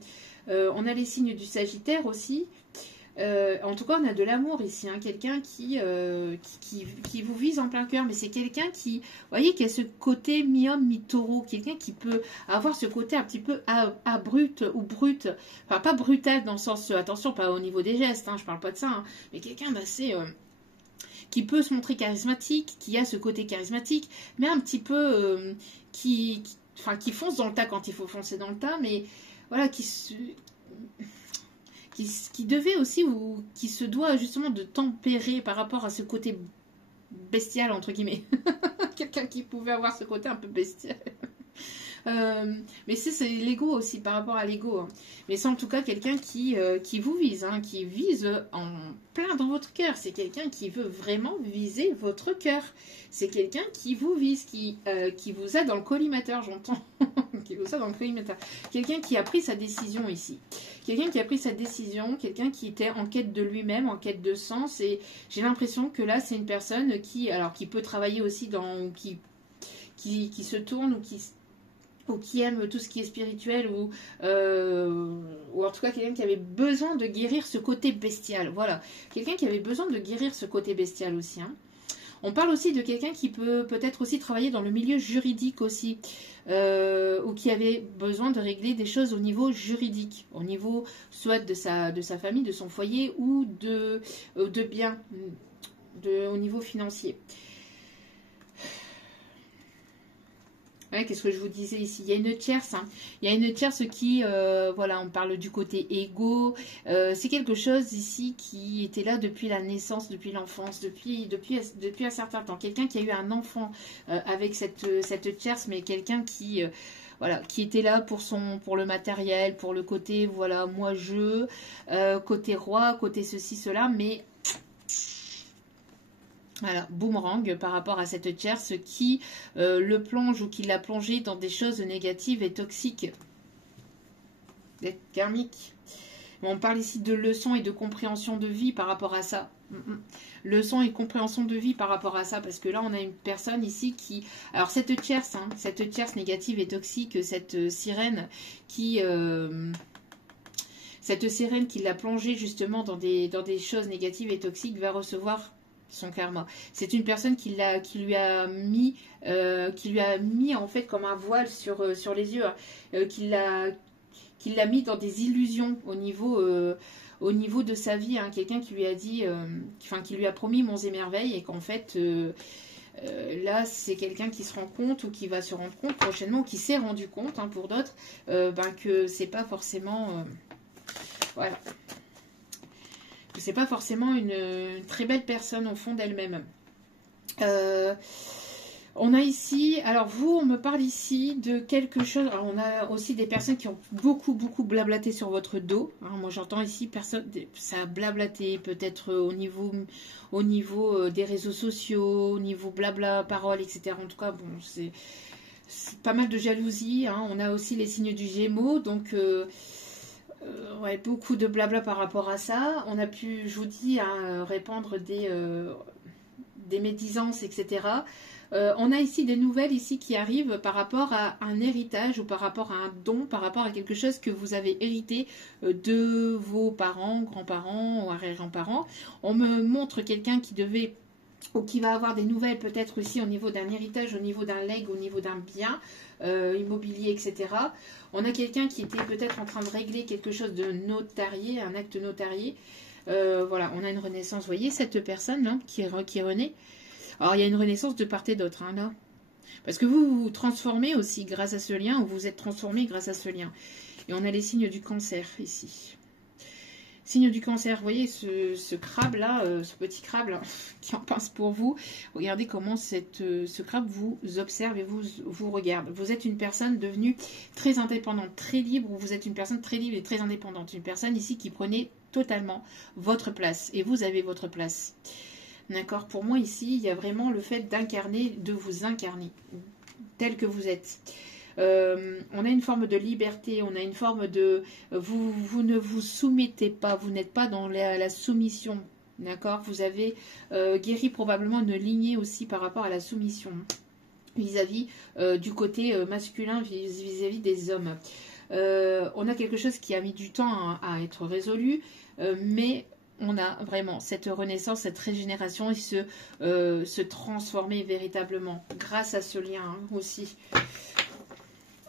On a les signes du Sagittaire aussi. En tout cas, on a de l'amour ici, hein, quelqu'un qui vous vise en plein cœur, mais c'est quelqu'un qui, vous voyez, qui a ce côté mi-homme, mi-taureau, quelqu'un qui peut avoir ce côté un petit peu abrupt ou brut, enfin pas brutal dans le sens, attention, pas au niveau des gestes, hein, je parle pas de ça, hein, mais quelqu'un d'assez... qui peut se montrer charismatique, qui a ce côté charismatique, mais un petit peu qui fonce dans le tas quand il faut foncer dans le tas, mais voilà, qui devait aussi, ou qui se doit justement de tempérer par rapport à ce côté bestial, entre guillemets. Quelqu'un qui pouvait avoir ce côté un peu bestial. Mais c'est l'ego aussi, par rapport à l'ego. Hein. Mais c'est en tout cas quelqu'un qui vous vise, hein, qui vise en plein dans votre cœur. C'est quelqu'un qui veut vraiment viser votre cœur. C'est quelqu'un qui vous vise, qui vous a dans le collimateur, j'entends. Qui vous a dans le collimateur. Quelqu'un qui a pris sa décision ici. Quelqu'un qui a pris sa décision, quelqu'un qui était en quête de lui-même, en quête de sens. Et j'ai l'impression que là, c'est une personne qui peut travailler aussi dans... qui se tourne ou qui ou qui aime tout ce qui est spirituel, ou en tout cas quelqu'un qui avait besoin de guérir ce côté bestial. Voilà, quelqu'un qui avait besoin de guérir ce côté bestial aussi. Hein. On parle aussi de quelqu'un qui peut peut-être aussi travailler dans le milieu juridique aussi, ou qui avait besoin de régler des choses au niveau juridique, au niveau soit de sa famille, de son foyer, ou de biens, au niveau financier. Ouais, qu'est-ce que je vous disais ici? Il y a une tierce, hein. Il y a une tierce qui, voilà, on parle du côté égo. C'est quelque chose ici qui était là depuis la naissance, depuis l'enfance, depuis un certain temps. Quelqu'un qui a eu un enfant avec cette tierce, mais quelqu'un qui, voilà, qui était là pour le matériel, pour le côté, voilà, moi je, côté roi, côté ceci, cela, mais voilà, boomerang par rapport à cette tierce qui le plonge ou qui l'a plongé dans des choses négatives et toxiques, des karmiques. On parle ici de leçons et de compréhension de vie par rapport à ça. Leçons et compréhension de vie par rapport à ça, parce que là on a une personne ici qui... Alors cette tierce, hein, cette tierce négative et toxique, cette sirène qui... cette sirène qui l'a plongé justement dans des choses négatives et toxiques va recevoir son karma. C'est une personne qui lui a mis en fait comme un voile sur les yeux, qui l'a mis dans des illusions au niveau de sa vie, hein. Quelqu'un qui lui a dit, qui lui a promis monts et merveilles, et qu'en fait là c'est quelqu'un qui se rend compte, ou qui va se rendre compte prochainement, ou qui s'est rendu compte, hein, pour d'autres, que c'est pas forcément voilà, que c'est pas forcément une très belle personne au fond d'elle-même. On a ici, alors vous, on me parle ici de quelque chose. Alors on a aussi des personnes qui ont beaucoup blablaté sur votre dos. Hein, moi j'entends ici personne, ça a blablaté peut-être au niveau des réseaux sociaux, au niveau blabla, parole, etc. En tout cas, bon, c'est pas mal de jalousie. Hein. On a aussi les signes du Gémeaux, donc ouais, beaucoup de blabla par rapport à ça. On a pu, je vous dis, hein, répandre des médisances, etc. On a ici des nouvelles ici qui arrivent par rapport à un héritage, ou par rapport à un don, par rapport à quelque chose que vous avez hérité de vos parents, grands-parents ou arrière-grands-parents. On me montre quelqu'un qui devait, ou qui va avoir des nouvelles peut-être aussi au niveau d'un héritage, au niveau d'un legs, au niveau d'un bien immobilier, etc. On a quelqu'un qui était peut-être en train de régler quelque chose de notarié, un acte notarié. Voilà, on a une renaissance. Vous voyez cette personne là qui renaît. Alors il y a une renaissance de part et d'autre, hein, là. Parce que vous vous transformez aussi grâce à ce lien, ou vous êtes transformé grâce à ce lien. Et on a les signes du cancer ici. Signe du cancer, vous voyez ce crabe là, ce petit crabe là, qui en pince pour vous. Regardez comment ce crabe vous observe et vous regarde. Vous êtes une personne devenue très indépendante, très libre, ou vous êtes une personne très libre et très indépendante. Une personne ici qui prenait totalement votre place, et vous avez votre place. D'accord? Pour moi ici, il y a vraiment le fait d'incarner, de vous incarner tel que vous êtes. On a une forme de liberté, on a une forme de... Vous ne vous soumettez pas, vous n'êtes pas dans la soumission. D'accord? Vous avez guéri probablement une lignée aussi par rapport à la soumission vis-à-vis du côté masculin, vis-à-vis des hommes. On a quelque chose qui a mis du temps à être résolu, mais on a vraiment cette renaissance, cette régénération, et se transformer véritablement grâce à ce lien, hein, aussi.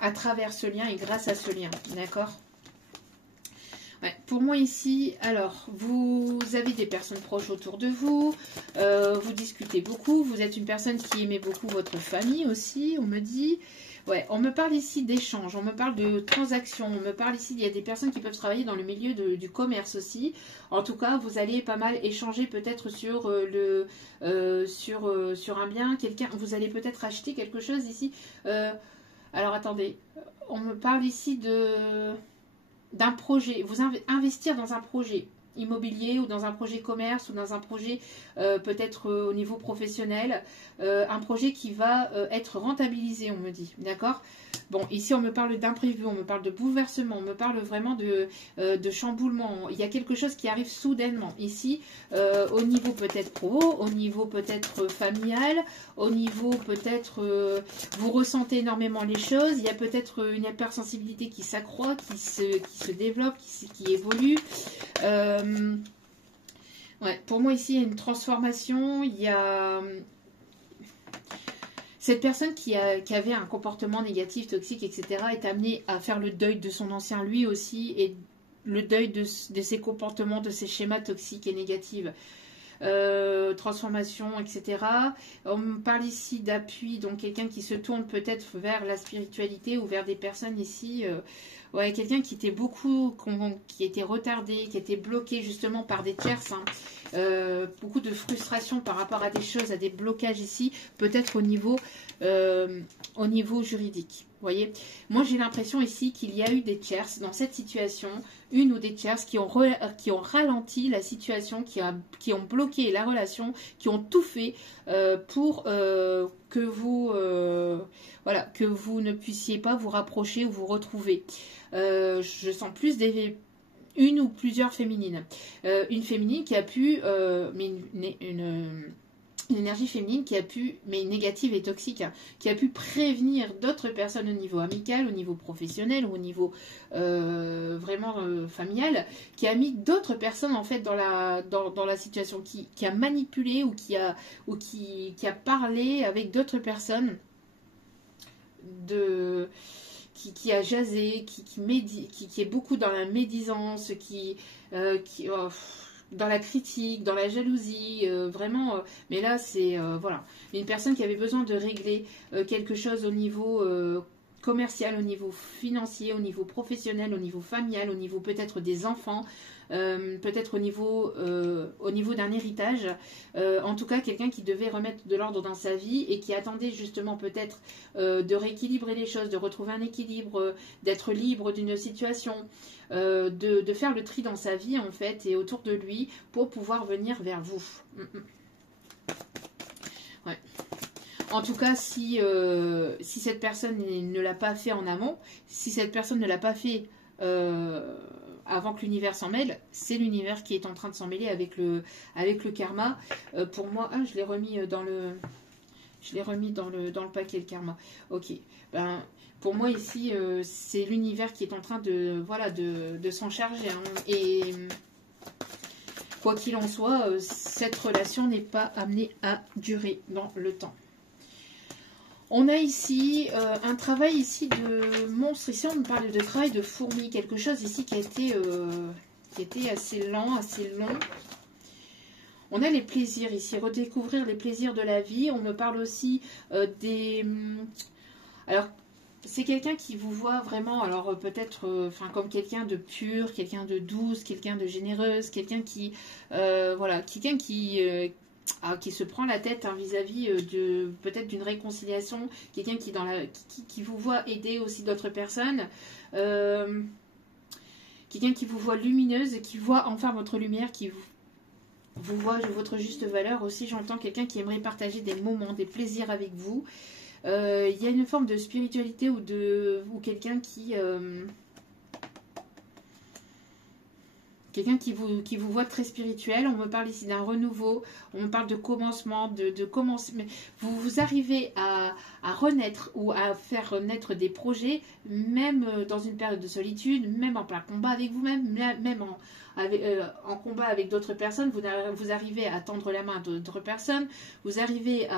À travers ce lien et grâce à ce lien, d'accord? Ouais, pour moi ici, alors, vous avez des personnes proches autour de vous, vous discutez beaucoup, vous êtes une personne qui aimait beaucoup votre famille aussi, on me dit. Ouais, on me parle ici d'échanges, on me parle de transactions, on me parle ici, il y a des personnes qui peuvent travailler dans le milieu du commerce aussi. En tout cas, vous allez pas mal échanger peut-être sur sur un bien, quelqu'un, vous allez peut-être acheter quelque chose ici. Alors attendez, on me parle ici d'un projet, vous investir dans un projet immobilier, ou dans un projet commerce, ou dans un projet peut-être au niveau professionnel, un projet qui va être rentabilisé, on me dit, d'accord? Bon, ici on me parle d'imprévu, on me parle de bouleversement, on me parle vraiment de chamboulement. Il y a quelque chose qui arrive soudainement. Ici, au niveau peut-être pro, au niveau peut-être familial, au niveau peut-être vous ressentez énormément les choses. Il y a peut-être une hypersensibilité qui s'accroît, qui se développe, qui évolue. Ouais, pour moi ici il y a une transformation, il y a cette personne qui avait un comportement négatif, toxique, etc. est amenée à faire le deuil de son ancien lui aussi et le deuil de ses comportements, de ses schémas toxiques et négatifs. Transformation, etc. On me parle ici d'appui, donc quelqu'un qui se tourne peut-être vers la spiritualité ou vers des personnes ici... ouais, quelqu'un qui était qui était retardé, qui était bloqué justement par des tierces. Hein. Beaucoup de frustration par rapport à des choses, à des blocages ici, peut-être au niveau juridique. Vous voyez, moi j'ai l'impression ici qu'il y a eu des tierces dans cette situation, une ou des tierces qui ont ralenti la situation, qui ont bloqué la relation, qui ont tout fait pour que vous voilà, que vous ne puissiez pas vous rapprocher ou vous retrouver. Je sens plus une ou plusieurs féminines. Une féminine qui a pu, mais une énergie féminine qui a pu, mais négative et toxique, hein, qui a pu prévenir d'autres personnes au niveau amical, au niveau professionnel, ou au niveau vraiment familial, qui a mis d'autres personnes en fait dans la situation, qui a manipulé ou qui a parlé avec d'autres personnes qui a jasé, qui est beaucoup dans la médisance, dans la critique, dans la jalousie, vraiment. Mais là, c'est voilà, une personne qui avait besoin de régler quelque chose au niveau commercial, au niveau financier, au niveau professionnel, au niveau familial, au niveau peut-être des enfants. Peut-être au niveau d'un héritage, en tout cas quelqu'un qui devait remettre de l'ordre dans sa vie et qui attendait justement peut-être de rééquilibrer les choses, de retrouver un équilibre, d'être libre d'une situation, de faire le tri dans sa vie en fait et autour de lui pour pouvoir venir vers vous. Ouais. En tout cas, si cette personne ne l'a pas fait en amont, si cette personne ne l'a pas fait avant que l'univers s'en mêle, c'est l'univers qui est en train de s'en mêler avec le karma. Pour moi, je l'ai remis dans le paquet, le karma. Ok. Ben, pour moi ici, c'est l'univers qui est en train de s'en charger. Hein. Et quoi qu'il en soit, cette relation n'est pas amenée à durer dans le temps. On a ici un travail ici de monstre. Ici, on me parle de travail de fourmi. Quelque chose ici qui a été assez lent, assez long. On a les plaisirs ici. Redécouvrir les plaisirs de la vie. On me parle aussi des... Alors, c'est quelqu'un qui vous voit vraiment, alors peut-être comme quelqu'un de pur, quelqu'un de douce, quelqu'un de généreuse, quelqu'un qui... quelqu'un qui se prend la tête vis-à-vis de peut-être d'une réconciliation, quelqu'un qui vous voit aider aussi d'autres personnes, quelqu'un qui vous voit lumineuse, qui voit enfin votre lumière, qui vous voit votre juste valeur aussi. J'entends quelqu'un qui aimerait partager des moments, des plaisirs avec vous. Il y a une forme de spiritualité ou quelqu'un qui... Quelqu'un qui vous voit très spirituel. On me parle ici d'un renouveau. On me parle de commencement, de commencer. Mais vous arrivez à renaître ou à faire renaître des projets, même dans une période de solitude, même en plein combat avec vous-même, même en combat avec d'autres personnes. Vous arrivez à tendre la main à d'autres personnes. Vous arrivez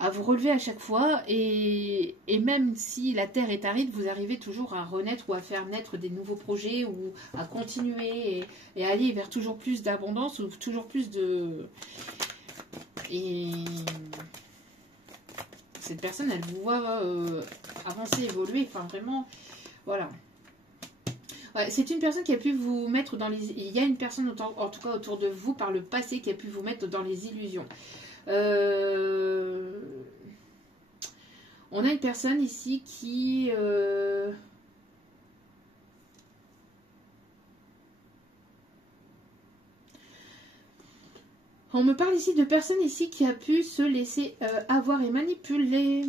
à vous relever à chaque fois et même si la terre est aride, vous arrivez toujours à renaître ou à faire naître des nouveaux projets ou à continuer et aller vers toujours plus d'abondance ou toujours plus de... Et cette personne, elle vous voit avancer, évoluer, enfin vraiment, voilà. Ouais, c'est une personne qui a pu vous mettre dans les... Il y a une personne, en tout cas autour de vous, par le passé, qui a pu vous mettre dans les illusions. On a une personne ici qui... On me parle ici de personne ici qui a pu se laisser avoir et manipuler.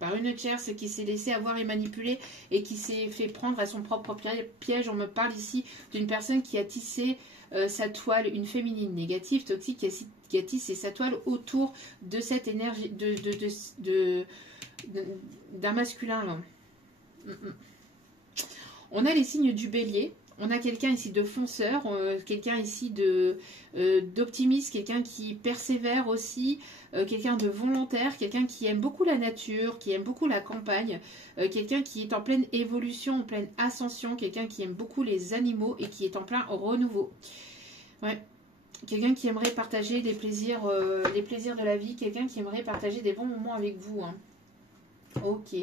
par une tierce qui s'est laissé avoir et manipuler et qui s'est fait prendre à son propre piège. On me parle ici d'une personne qui a tissé sa toile, une féminine négative, toxique, qui a tissé sa toile autour de cette énergie, d'un masculin là. On a les signes du bélier. On a quelqu'un ici de fonceur, quelqu'un ici d'optimiste, quelqu'un qui persévère aussi, quelqu'un de volontaire, quelqu'un qui aime beaucoup la nature, qui aime beaucoup la campagne, quelqu'un qui est en pleine évolution, en pleine ascension, quelqu'un qui aime beaucoup les animaux et qui est en plein renouveau. Ouais. Quelqu'un qui aimerait partager les plaisirs de la vie, quelqu'un qui aimerait partager des bons moments avec vous. Hein. Ok.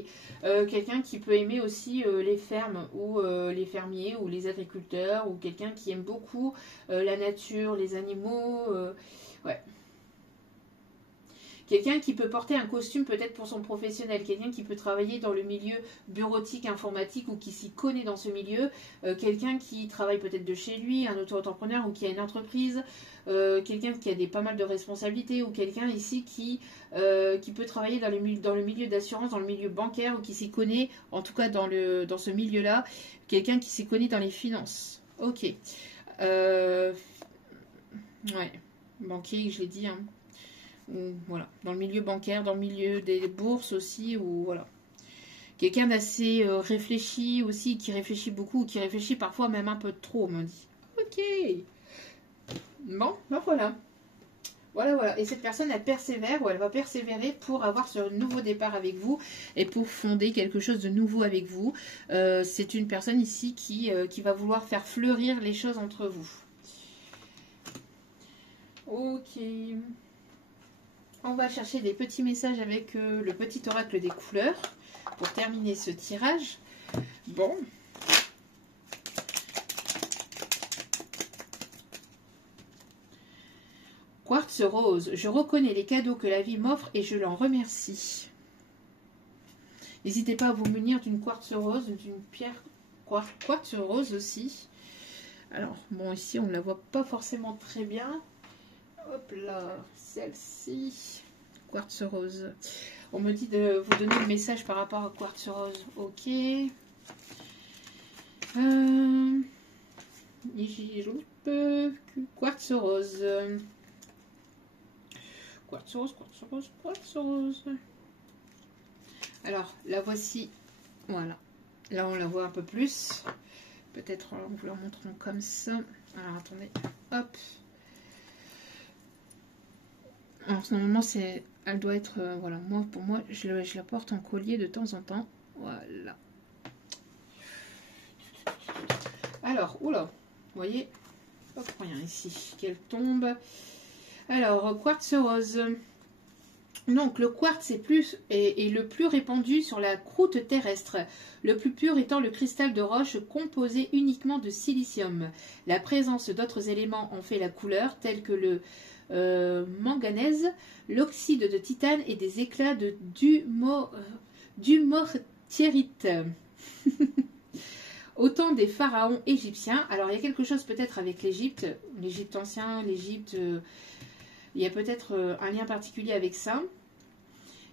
Quelqu'un qui peut aimer aussi les fermes ou les fermiers ou les agriculteurs ou quelqu'un qui aime beaucoup la nature, les animaux. Ouais. Quelqu'un qui peut porter un costume peut-être pour son professionnel, quelqu'un qui peut travailler dans le milieu bureautique, informatique ou qui s'y connaît dans ce milieu, quelqu'un qui travaille peut-être de chez lui, un auto-entrepreneur ou qui a une entreprise, quelqu'un qui a pas mal de responsabilités ou quelqu'un ici qui peut travailler dans le milieu d'assurance, dans le milieu bancaire ou qui s'y connaît, en tout cas dans ce milieu-là, quelqu'un qui s'y connaît dans les finances. Ok. Ouais, banquier, je l'ai dit, hein. Ou, voilà, dans le milieu bancaire, dans le milieu des bourses aussi, ou voilà. Quelqu'un d'assez réfléchi aussi, qui réfléchit beaucoup, ou qui réfléchit parfois même un peu trop, on me dit. Ok. Bon, ben voilà. Voilà. Et cette personne, elle persévère, ou elle va persévérer pour avoir ce nouveau départ avec vous, et pour fonder quelque chose de nouveau avec vous. C'est une personne ici qui va vouloir faire fleurir les choses entre vous. Ok. On va chercher des petits messages avec le petit oracle des couleurs pour terminer ce tirage. Bon. Quartz rose. Je reconnais les cadeaux que la vie m'offre et je l'en remercie. N'hésitez pas à vous munir d'une quartz rose, d'une pierre quartz rose aussi. Alors, bon, ici, on ne la voit pas forcément très bien. Hop là, celle-ci, quartz rose. On me dit de vous donner le message par rapport à quartz rose. Ok. Quartz rose. Quartz rose. Alors, la voici. Voilà. Là, on la voit un peu plus. Peut-être en vous la montrant comme ça. Alors, attendez. Hop. Alors normalement elle doit être, voilà, pour moi je la porte en collier de temps en temps, voilà. Alors, oula, vous voyez, pas pour rien ici, qu'elle tombe. Alors, quartz rose. Donc le quartz est le plus répandu sur la croûte terrestre, le plus pur étant le cristal de roche composé uniquement de silicium. La présence d'autres éléments en fait la couleur, tels que le manganèse, l'oxyde de titane et des éclats d'umortierite. Au temps des pharaons égyptiens, alors il y a quelque chose peut-être avec l'Égypte ancien, l'Égypte, il y a peut-être un lien particulier avec ça.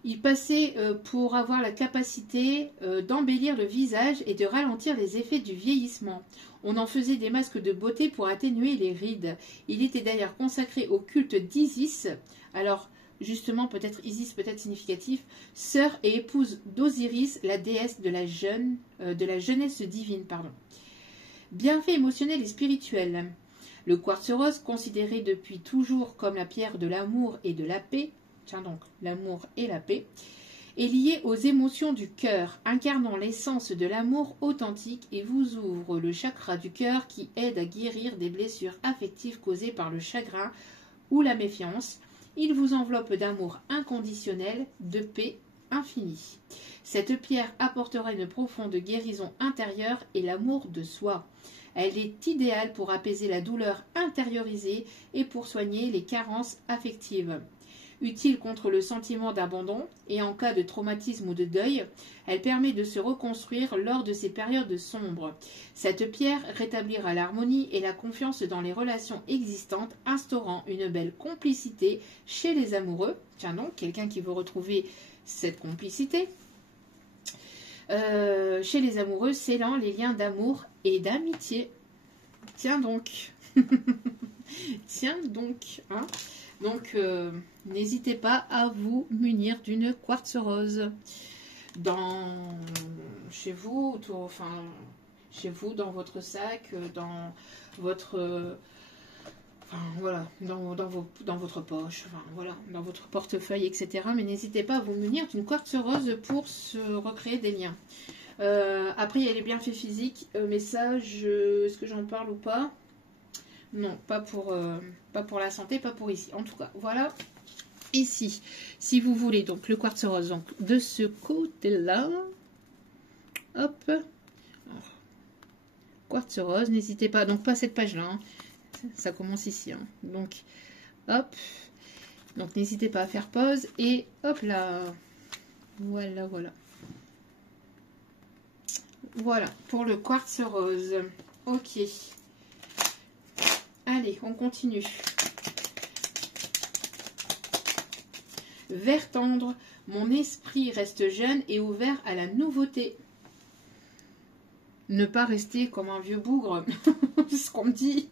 Il passait pour avoir la capacité d'embellir le visage et de ralentir les effets du vieillissement. On en faisait des masques de beauté pour atténuer les rides. Il était d'ailleurs consacré au culte d'Isis. Alors, justement, peut-être Isis, peut-être significatif, sœur et épouse d'Osiris, la déesse de la jeunesse divine. Bienfait émotionnel et spirituel. Le quartz rose, considéré depuis toujours comme la pierre de l'amour et de la paix, tiens donc, l'amour et la paix, est lié aux émotions du cœur, incarnant l'essence de l'amour authentique et vous ouvre le chakra du cœur qui aide à guérir des blessures affectives causées par le chagrin ou la méfiance. Il vous enveloppe d'amour inconditionnel, de paix infinie. Cette pierre apportera une profonde guérison intérieure et l'amour de soi. Elle est idéale pour apaiser la douleur intériorisée et pour soigner les carences affectives. Utile contre le sentiment d'abandon et en cas de traumatisme ou de deuil, elle permet de se reconstruire lors de ces périodes sombres. Cette pierre rétablira l'harmonie et la confiance dans les relations existantes, instaurant une belle complicité chez les amoureux. Tiens donc, quelqu'un qui veut retrouver cette complicité. Chez les amoureux, scellant les liens d'amour et d'amitié. Tiens donc. Tiens donc. Hein. Donc, n'hésitez pas à vous munir d'une quartz rose. Chez vous, chez vous, dans votre sac, dans votre... voilà, dans votre poche, voilà, dans votre portefeuille, etc. Mais n'hésitez pas à vous munir d'une quartz rose pour se recréer des liens. Après, il y a les bienfaits physiques, mais ça, est-ce que j'en parle ou pas? Non, pas pour la santé, pas pour ici. En tout cas, voilà, ici, si vous voulez, donc le quartz rose, donc de ce côté-là, hop, alors, quartz rose, n'hésitez pas, donc pas cette page-là, hein. Ça commence ici, hein. Donc hop, donc n'hésitez pas à faire pause et hop là, voilà, voilà pour le quartz rose. Ok, allez, on continue. Vert tendre, mon esprit reste jeune et ouvert à la nouveauté. Ne pas rester comme un vieux bougre, c'est ce qu'on me dit,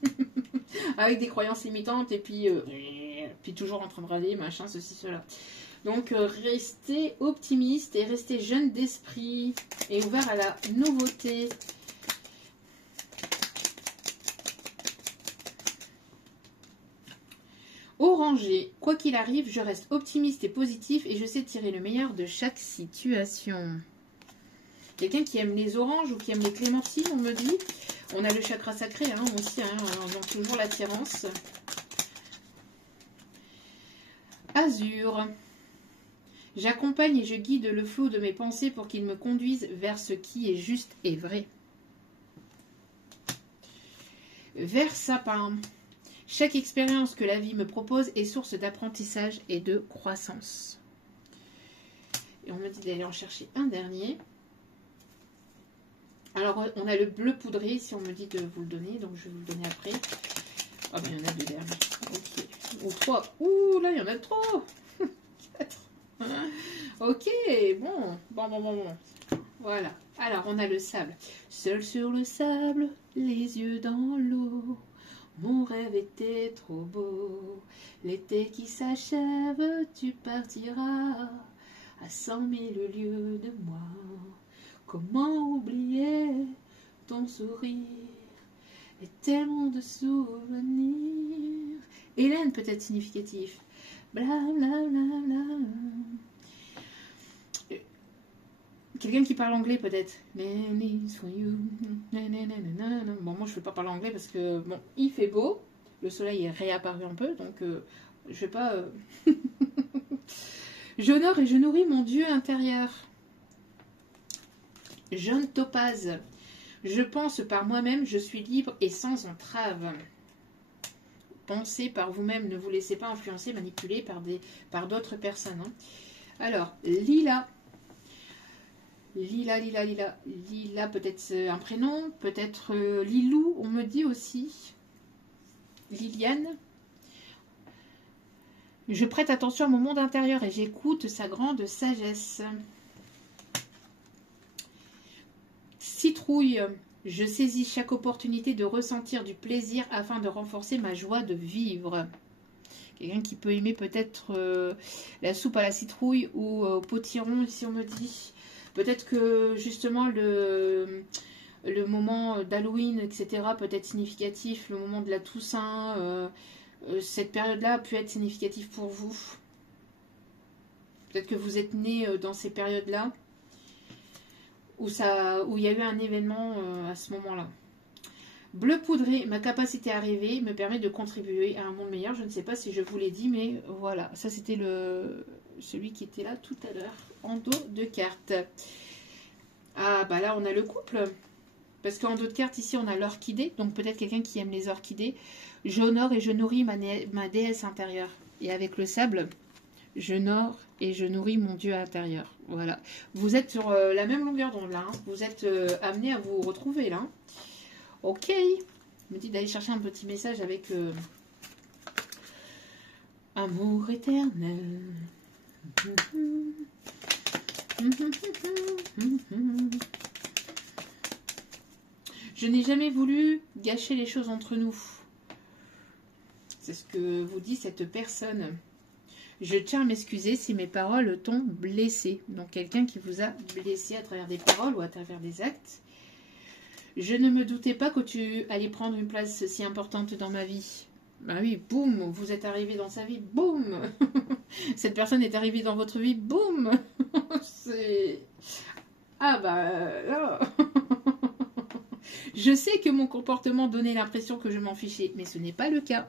avec des croyances limitantes et puis toujours en train de râler, machin, ceci, cela. Donc, restez optimiste et restez jeune d'esprit et ouvert à la nouveauté. Orangé, quoi qu'il arrive, je reste optimiste et positif et je sais tirer le meilleur de chaque situation. Quelqu'un qui aime les oranges ou qui aime les clémentines, on me dit. On a le chakra sacré, hein, aussi, hein, donc toujours l'attirance. Azur. J'accompagne et je guide le flot de mes pensées pour qu'il me conduise vers ce qui est juste et vrai. Vert sapin. Chaque expérience que la vie me propose est source d'apprentissage et de croissance. Et on me dit d'aller en chercher un dernier. Alors, on a le bleu poudré, si on me dit de vous le donner, donc je vais vous le donner après. Ah ben, il y en a deux derniers. Ok. Ou trois. Ouh, là, il y en a trop. 4. Ok, bon. Voilà. Alors, on a le sable. Seul sur le sable, les yeux dans l'eau. Mon rêve était trop beau. L'été qui s'achève, tu partiras à 100 000 lieues de moi. Comment oublier ton sourire et tellement de souvenirs. Hélène peut-être significatif. Bla bla bla bla. Quelqu'un qui parle anglais peut-être. Bon, moi je ne vais pas parler anglais parce que bon, il fait beau. Le soleil est réapparu un peu, donc je vais pas. J'honore et je nourris mon Dieu intérieur. Jaune topaze. Je pense par moi-même, je suis libre et sans entrave. Pensez par vous-même, ne vous laissez pas influencer, manipuler par d'autres personnes. Hein. Alors, Lila. Lila, peut-être un prénom, peut-être Lilou, on me dit aussi. Liliane. Je prête attention à mon monde intérieur et j'écoute sa grande sagesse. Citrouille. Je saisis chaque opportunité de ressentir du plaisir afin de renforcer ma joie de vivre. Quelqu'un qui peut aimer peut-être la soupe à la citrouille ou au potiron, si on me dit. Peut-être que justement le moment d'Halloween, etc. peut être significatif. Le moment de la Toussaint, cette période-là a pu être significative pour vous. Peut-être que vous êtes né dans ces périodes-là. Où il y a eu un événement à ce moment-là. Bleu poudré, ma capacité à rêver me permet de contribuer à un monde meilleur. Je ne sais pas si je vous l'ai dit, mais voilà. Ça, c'était celui qui était là tout à l'heure, en dos de carte. Ah, bah là, on a le couple. Parce qu'en dos de carte, ici, on a l'orchidée. Donc, peut-être quelqu'un qui aime les orchidées. J'honore et je nourris ma déesse intérieure. Et avec le sable, j'honore et je nourris mon Dieu intérieur. Voilà. Vous êtes sur la même longueur d'onde là. Hein. Vous êtes amené à vous retrouver là. Ok. Je me dis d'aller chercher un petit message avec amour éternel. Je n'ai jamais voulu gâcher les choses entre nous. C'est ce que vous dit cette personne. Je tiens à m'excuser si mes paroles t'ont blessé. Donc quelqu'un qui vous a blessé à travers des paroles ou à travers des actes. Je ne me doutais pas que tu allais prendre une place si importante dans ma vie. Bah oui, boum, vous êtes arrivé dans sa vie, boum. Cette personne est arrivée dans votre vie, boum. C'est... Ah bah là. Je sais que mon comportement donnait l'impression que je m'en fichais, mais ce n'est pas le cas.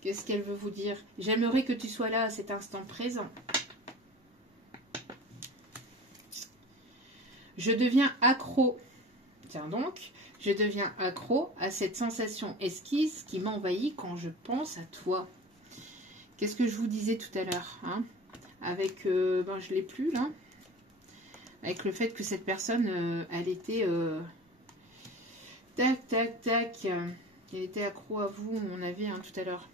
Qu'est-ce qu'elle veut vous dire? J'aimerais que tu sois là à cet instant présent. Je deviens accro. Tiens donc, je deviens accro à cette sensation esquisse qui m'envahit quand je pense à toi. Qu'est-ce que je vous disais tout à l'heure, hein? Avec, ben, je ne l'ai plus là. Avec le fait que cette personne, elle était... tac, tac, tac. Elle était accro à vous, on avait hein, tout à l'heure.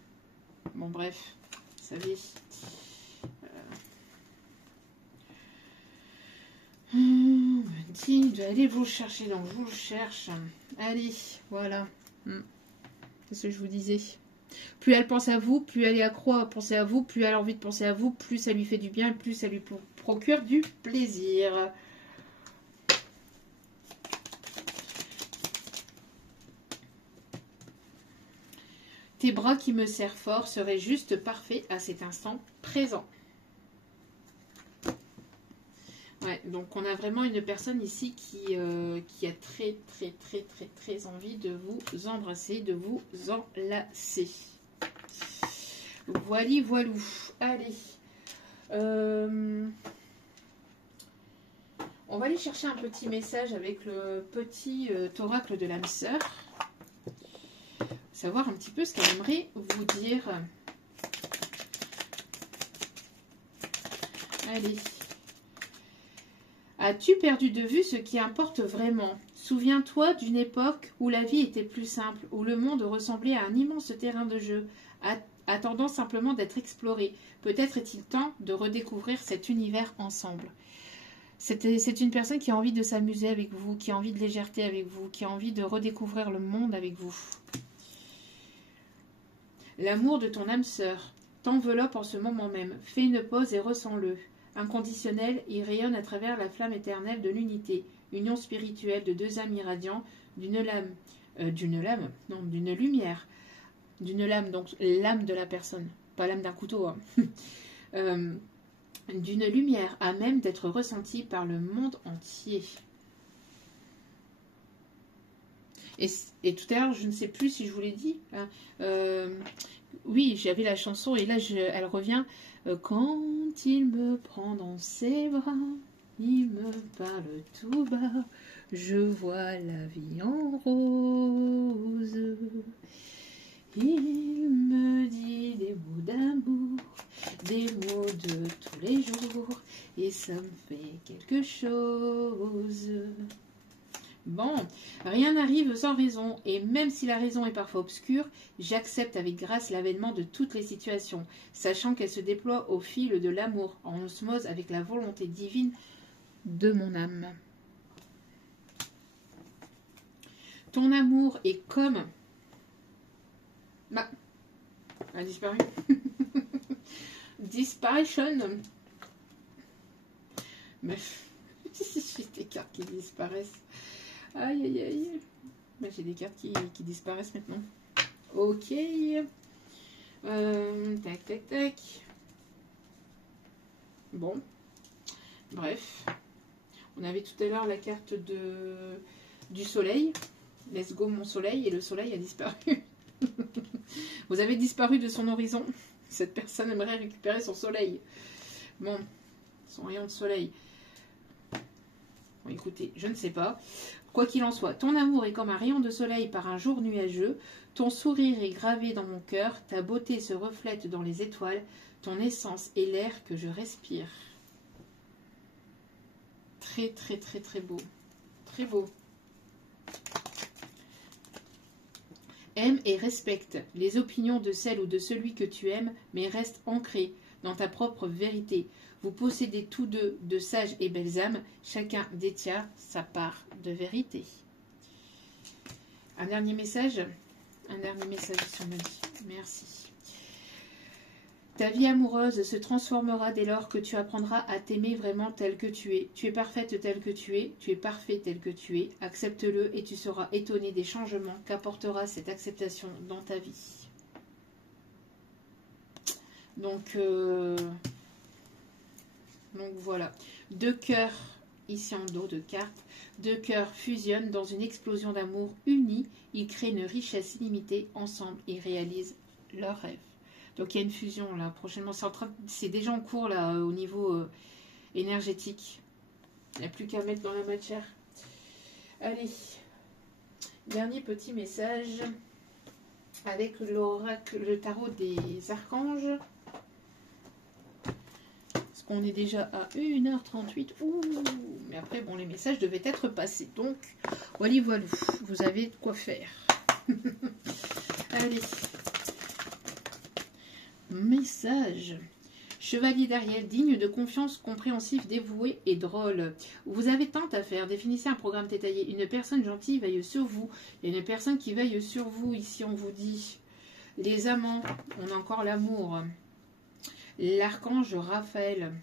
Bon, bref, vous savez. On me dit d'aller vous chercher, donc je vous le cherche. Allez, voilà. Qu'est-ce que je vous disais? Plus elle pense à vous, plus elle est accro à penser à vous, plus elle a envie de penser à vous, plus ça lui fait du bien, plus ça lui procure du plaisir. Tes bras qui me serrent fort seraient juste parfaits à cet instant présent. Ouais, donc on a vraiment une personne ici qui a très envie de vous embrasser, de vous enlacer. Voili, voilou. Allez. On va aller chercher un petit message avec le petit oracle de l'âme sœur. Savoir un petit peu ce qu'elle aimerait vous dire. Allez. As-tu perdu de vue ce qui importe vraiment? Souviens-toi d'une époque où la vie était plus simple, où le monde ressemblait à un immense terrain de jeu, attendant simplement d'être exploré. Peut-être est-il temps de redécouvrir cet univers ensemble. C'est une personne qui a envie de s'amuser avec vous, qui a envie de légèreté avec vous, qui a envie de redécouvrir le monde avec vous. L'amour de ton âme sœur t'enveloppe en ce moment même. Fais une pause et ressens-le. Inconditionnel, il rayonne à travers la flamme éternelle de l'unité. Union spirituelle de deux âmes irradiants, d'une lumière. D'une lame, donc l'âme de la personne, pas l'âme d'un couteau. Hein. D'une lumière à même d'être ressentie par le monde entier. Et tout à l'heure, je ne sais plus si je vous l'ai dit. Hein, oui, j'avais la chanson et là, elle revient. Quand il me prend dans ses bras, il me parle tout bas. Je vois la vie en rose. Il me dit des mots d'amour, des mots de tous les jours. Et ça me fait quelque chose. Bon, rien n'arrive sans raison, et même si la raison est parfois obscure, j'accepte avec grâce l'avènement de toutes les situations, sachant qu'elles se déploient au fil de l'amour, en osmose avec la volonté divine de mon âme. Ton amour est comme... Bah, elle a disparu. Disparition. Bref, j'ai des cartes qui disparaissent. Aïe, aïe, aïe. Ben, j'ai des cartes qui disparaissent maintenant. Ok. Tac, tac, tac. Bon. Bref. On avait tout à l'heure la carte du soleil. Let's go mon soleil. Et le soleil a disparu. Vous avez disparu de son horizon. Cette personne aimerait récupérer son soleil. Bon. Son rayon de soleil. Bon, écoutez, je ne sais pas. Quoi qu'il en soit, ton amour est comme un rayon de soleil par un jour nuageux, ton sourire est gravé dans mon cœur, ta beauté se reflète dans les étoiles, ton essence est l'air que je respire. Très, très, très, très beau. Très beau. Aime et respecte les opinions de celle ou de celui que tu aimes, mais reste ancré dans ta propre vérité. Vous possédez tous deux de sages et belles âmes, chacun détient sa part de vérité. Un dernier message sur ma vie. Merci. Ta vie amoureuse se transformera dès lors que tu apprendras à t'aimer vraiment tel que tu es. Tu es parfaite tel que tu es parfait tel que tu es. Accepte-le et tu seras étonné des changements qu'apportera cette acceptation dans ta vie. Donc voilà, 2 cœurs ici en dos de carte. 2 cœurs fusionnent dans une explosion d'amour unis. Ils créent une richesse illimitée. Ensemble, ils réalisent leurs rêves. Donc il y a une fusion là, prochainement. C'est déjà en cours là au niveau énergétique. Il n'y a plus qu'à mettre dans la matière. Allez, dernier petit message avec l'oracle, le tarot des archanges. Parce qu'on est déjà à 1h38. Ouh, mais après, bon, les messages devaient être passés. Donc, voilà, vous avez de quoi faire. Allez. Message. Chevalier d'Ariel, digne de confiance, compréhensif, dévoué et drôle. Vous avez tant à faire. Définissez un programme détaillé. Une personne gentille veille sur vous. Il y a une personne qui veille sur vous. Ici, on vous dit. Les amants, on a encore l'amour. L'archange Raphaël.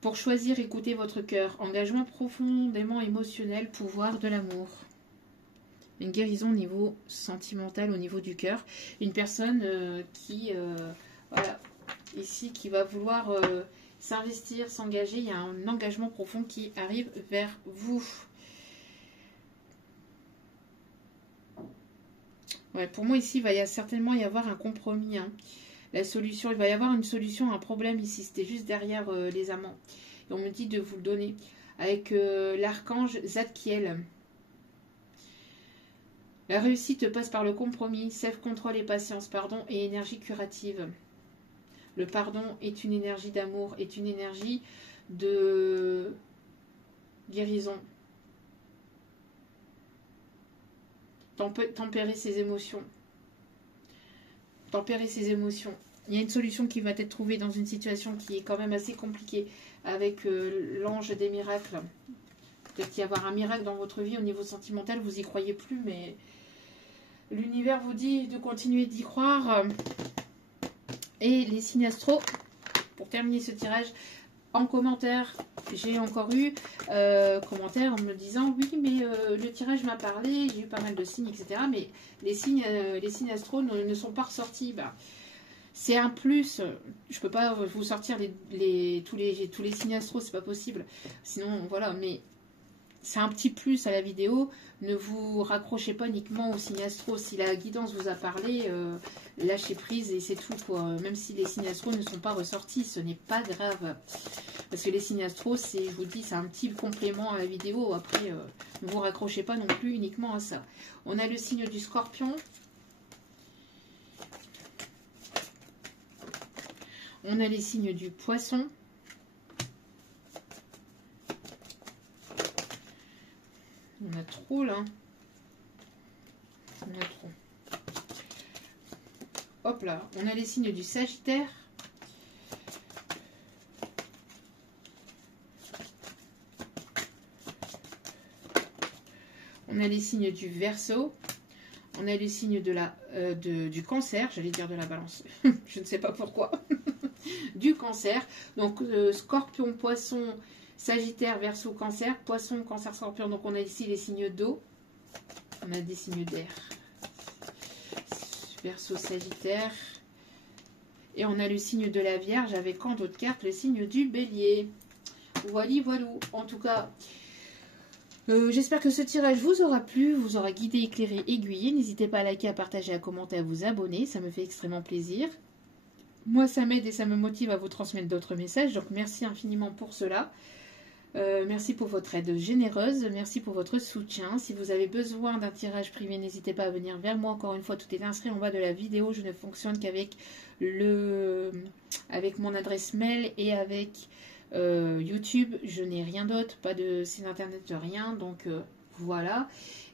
Pour choisir, écoutez votre cœur. Engagement profondément émotionnel, pouvoir de l'amour. Une guérison au niveau sentimental, au niveau du cœur. Une personne voilà, ici, qui va vouloir s'investir, s'engager. Il y a un engagement profond qui arrive vers vous. Ouais, pour moi, ici, il va certainement y avoir un compromis. Hein. La solution, il va y avoir une solution à un problème ici. C'était juste derrière les amants. Et on me dit de vous le donner. Avec l'archange Zadkiel. La réussite passe par le compromis, self-control et patience, pardon et énergie curative. Le pardon est une énergie d'amour, est une énergie de guérison. Tempérer ses émotions. Tempérer ses émotions. Il y a une solution qui va être trouvée dans une situation qui est quand même assez compliquée avec l'ange des miracles. Peut-être qu'il y avoir un miracle dans votre vie au niveau sentimental, vous n'y croyez plus, mais l'univers vous dit de continuer d'y croire. Et les signes astro, pour terminer ce tirage, en commentaire, j'ai encore eu commentaire en me disant oui, mais le tirage m'a parlé, j'ai eu pas mal de signes, etc. Mais les signes astro ne sont pas ressortis. Bah, c'est un plus. Je peux pas vous sortir tous les signes astro, c'est pas possible. Sinon, voilà, mais c'est un petit plus à la vidéo. Ne vous raccrochez pas uniquement aux signes astro. Si la guidance vous a parlé, lâchez prise et c'est tout, quoi. Même si les signes astro ne sont pas ressortis, ce n'est pas grave. Parce que les signes astro, je vous dis, c'est un petit complément à la vidéo. Après, ne vous raccrochez pas non plus uniquement à ça. On a le signe du scorpion. On a les signes du poisson. On a trop là. On a trop. Hop là. On a les signes du Sagittaire. On a les signes du Verseau. On a les signes du Cancer. J'allais dire de la Balance. Je ne sais pas pourquoi. Du Cancer. Donc Scorpion, Poisson, Sagittaire, Verseau, Cancer, Poisson, Cancer, Scorpion. Donc on a ici les signes d'eau. On a des signes d'air. Verseau, Sagittaire. Et on a le signe de la Vierge avec en d'autres cartes le signe du Bélier. Voilà, voilà. En tout cas, j'espère que ce tirage vous aura plu, vous aura guidé, éclairé, aiguillé. N'hésitez pas à liker, à partager, à commenter, à vous abonner. Ça me fait extrêmement plaisir. Moi, ça m'aide et ça me motive à vous transmettre d'autres messages. Donc, merci infiniment pour cela. Merci pour votre aide généreuse. Merci pour votre soutien. Si vous avez besoin d'un tirage privé, n'hésitez pas à venir vers moi. Encore une fois, tout est inscrit en bas de la vidéo. Je ne fonctionne qu'avec avec mon adresse mail et avec YouTube. Je n'ai rien d'autre, pas de site internet, rien. Donc, Voilà.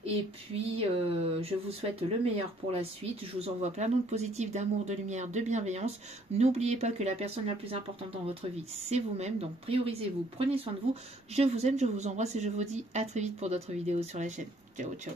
Et puis, je vous souhaite le meilleur pour la suite. Je vous envoie plein d'ondes positives, d'amour, de lumière, de bienveillance. N'oubliez pas que la personne la plus importante dans votre vie, c'est vous-même. Donc, priorisez-vous, prenez soin de vous. Je vous aime, je vous embrasse et je vous dis à très vite pour d'autres vidéos sur la chaîne. Ciao, ciao.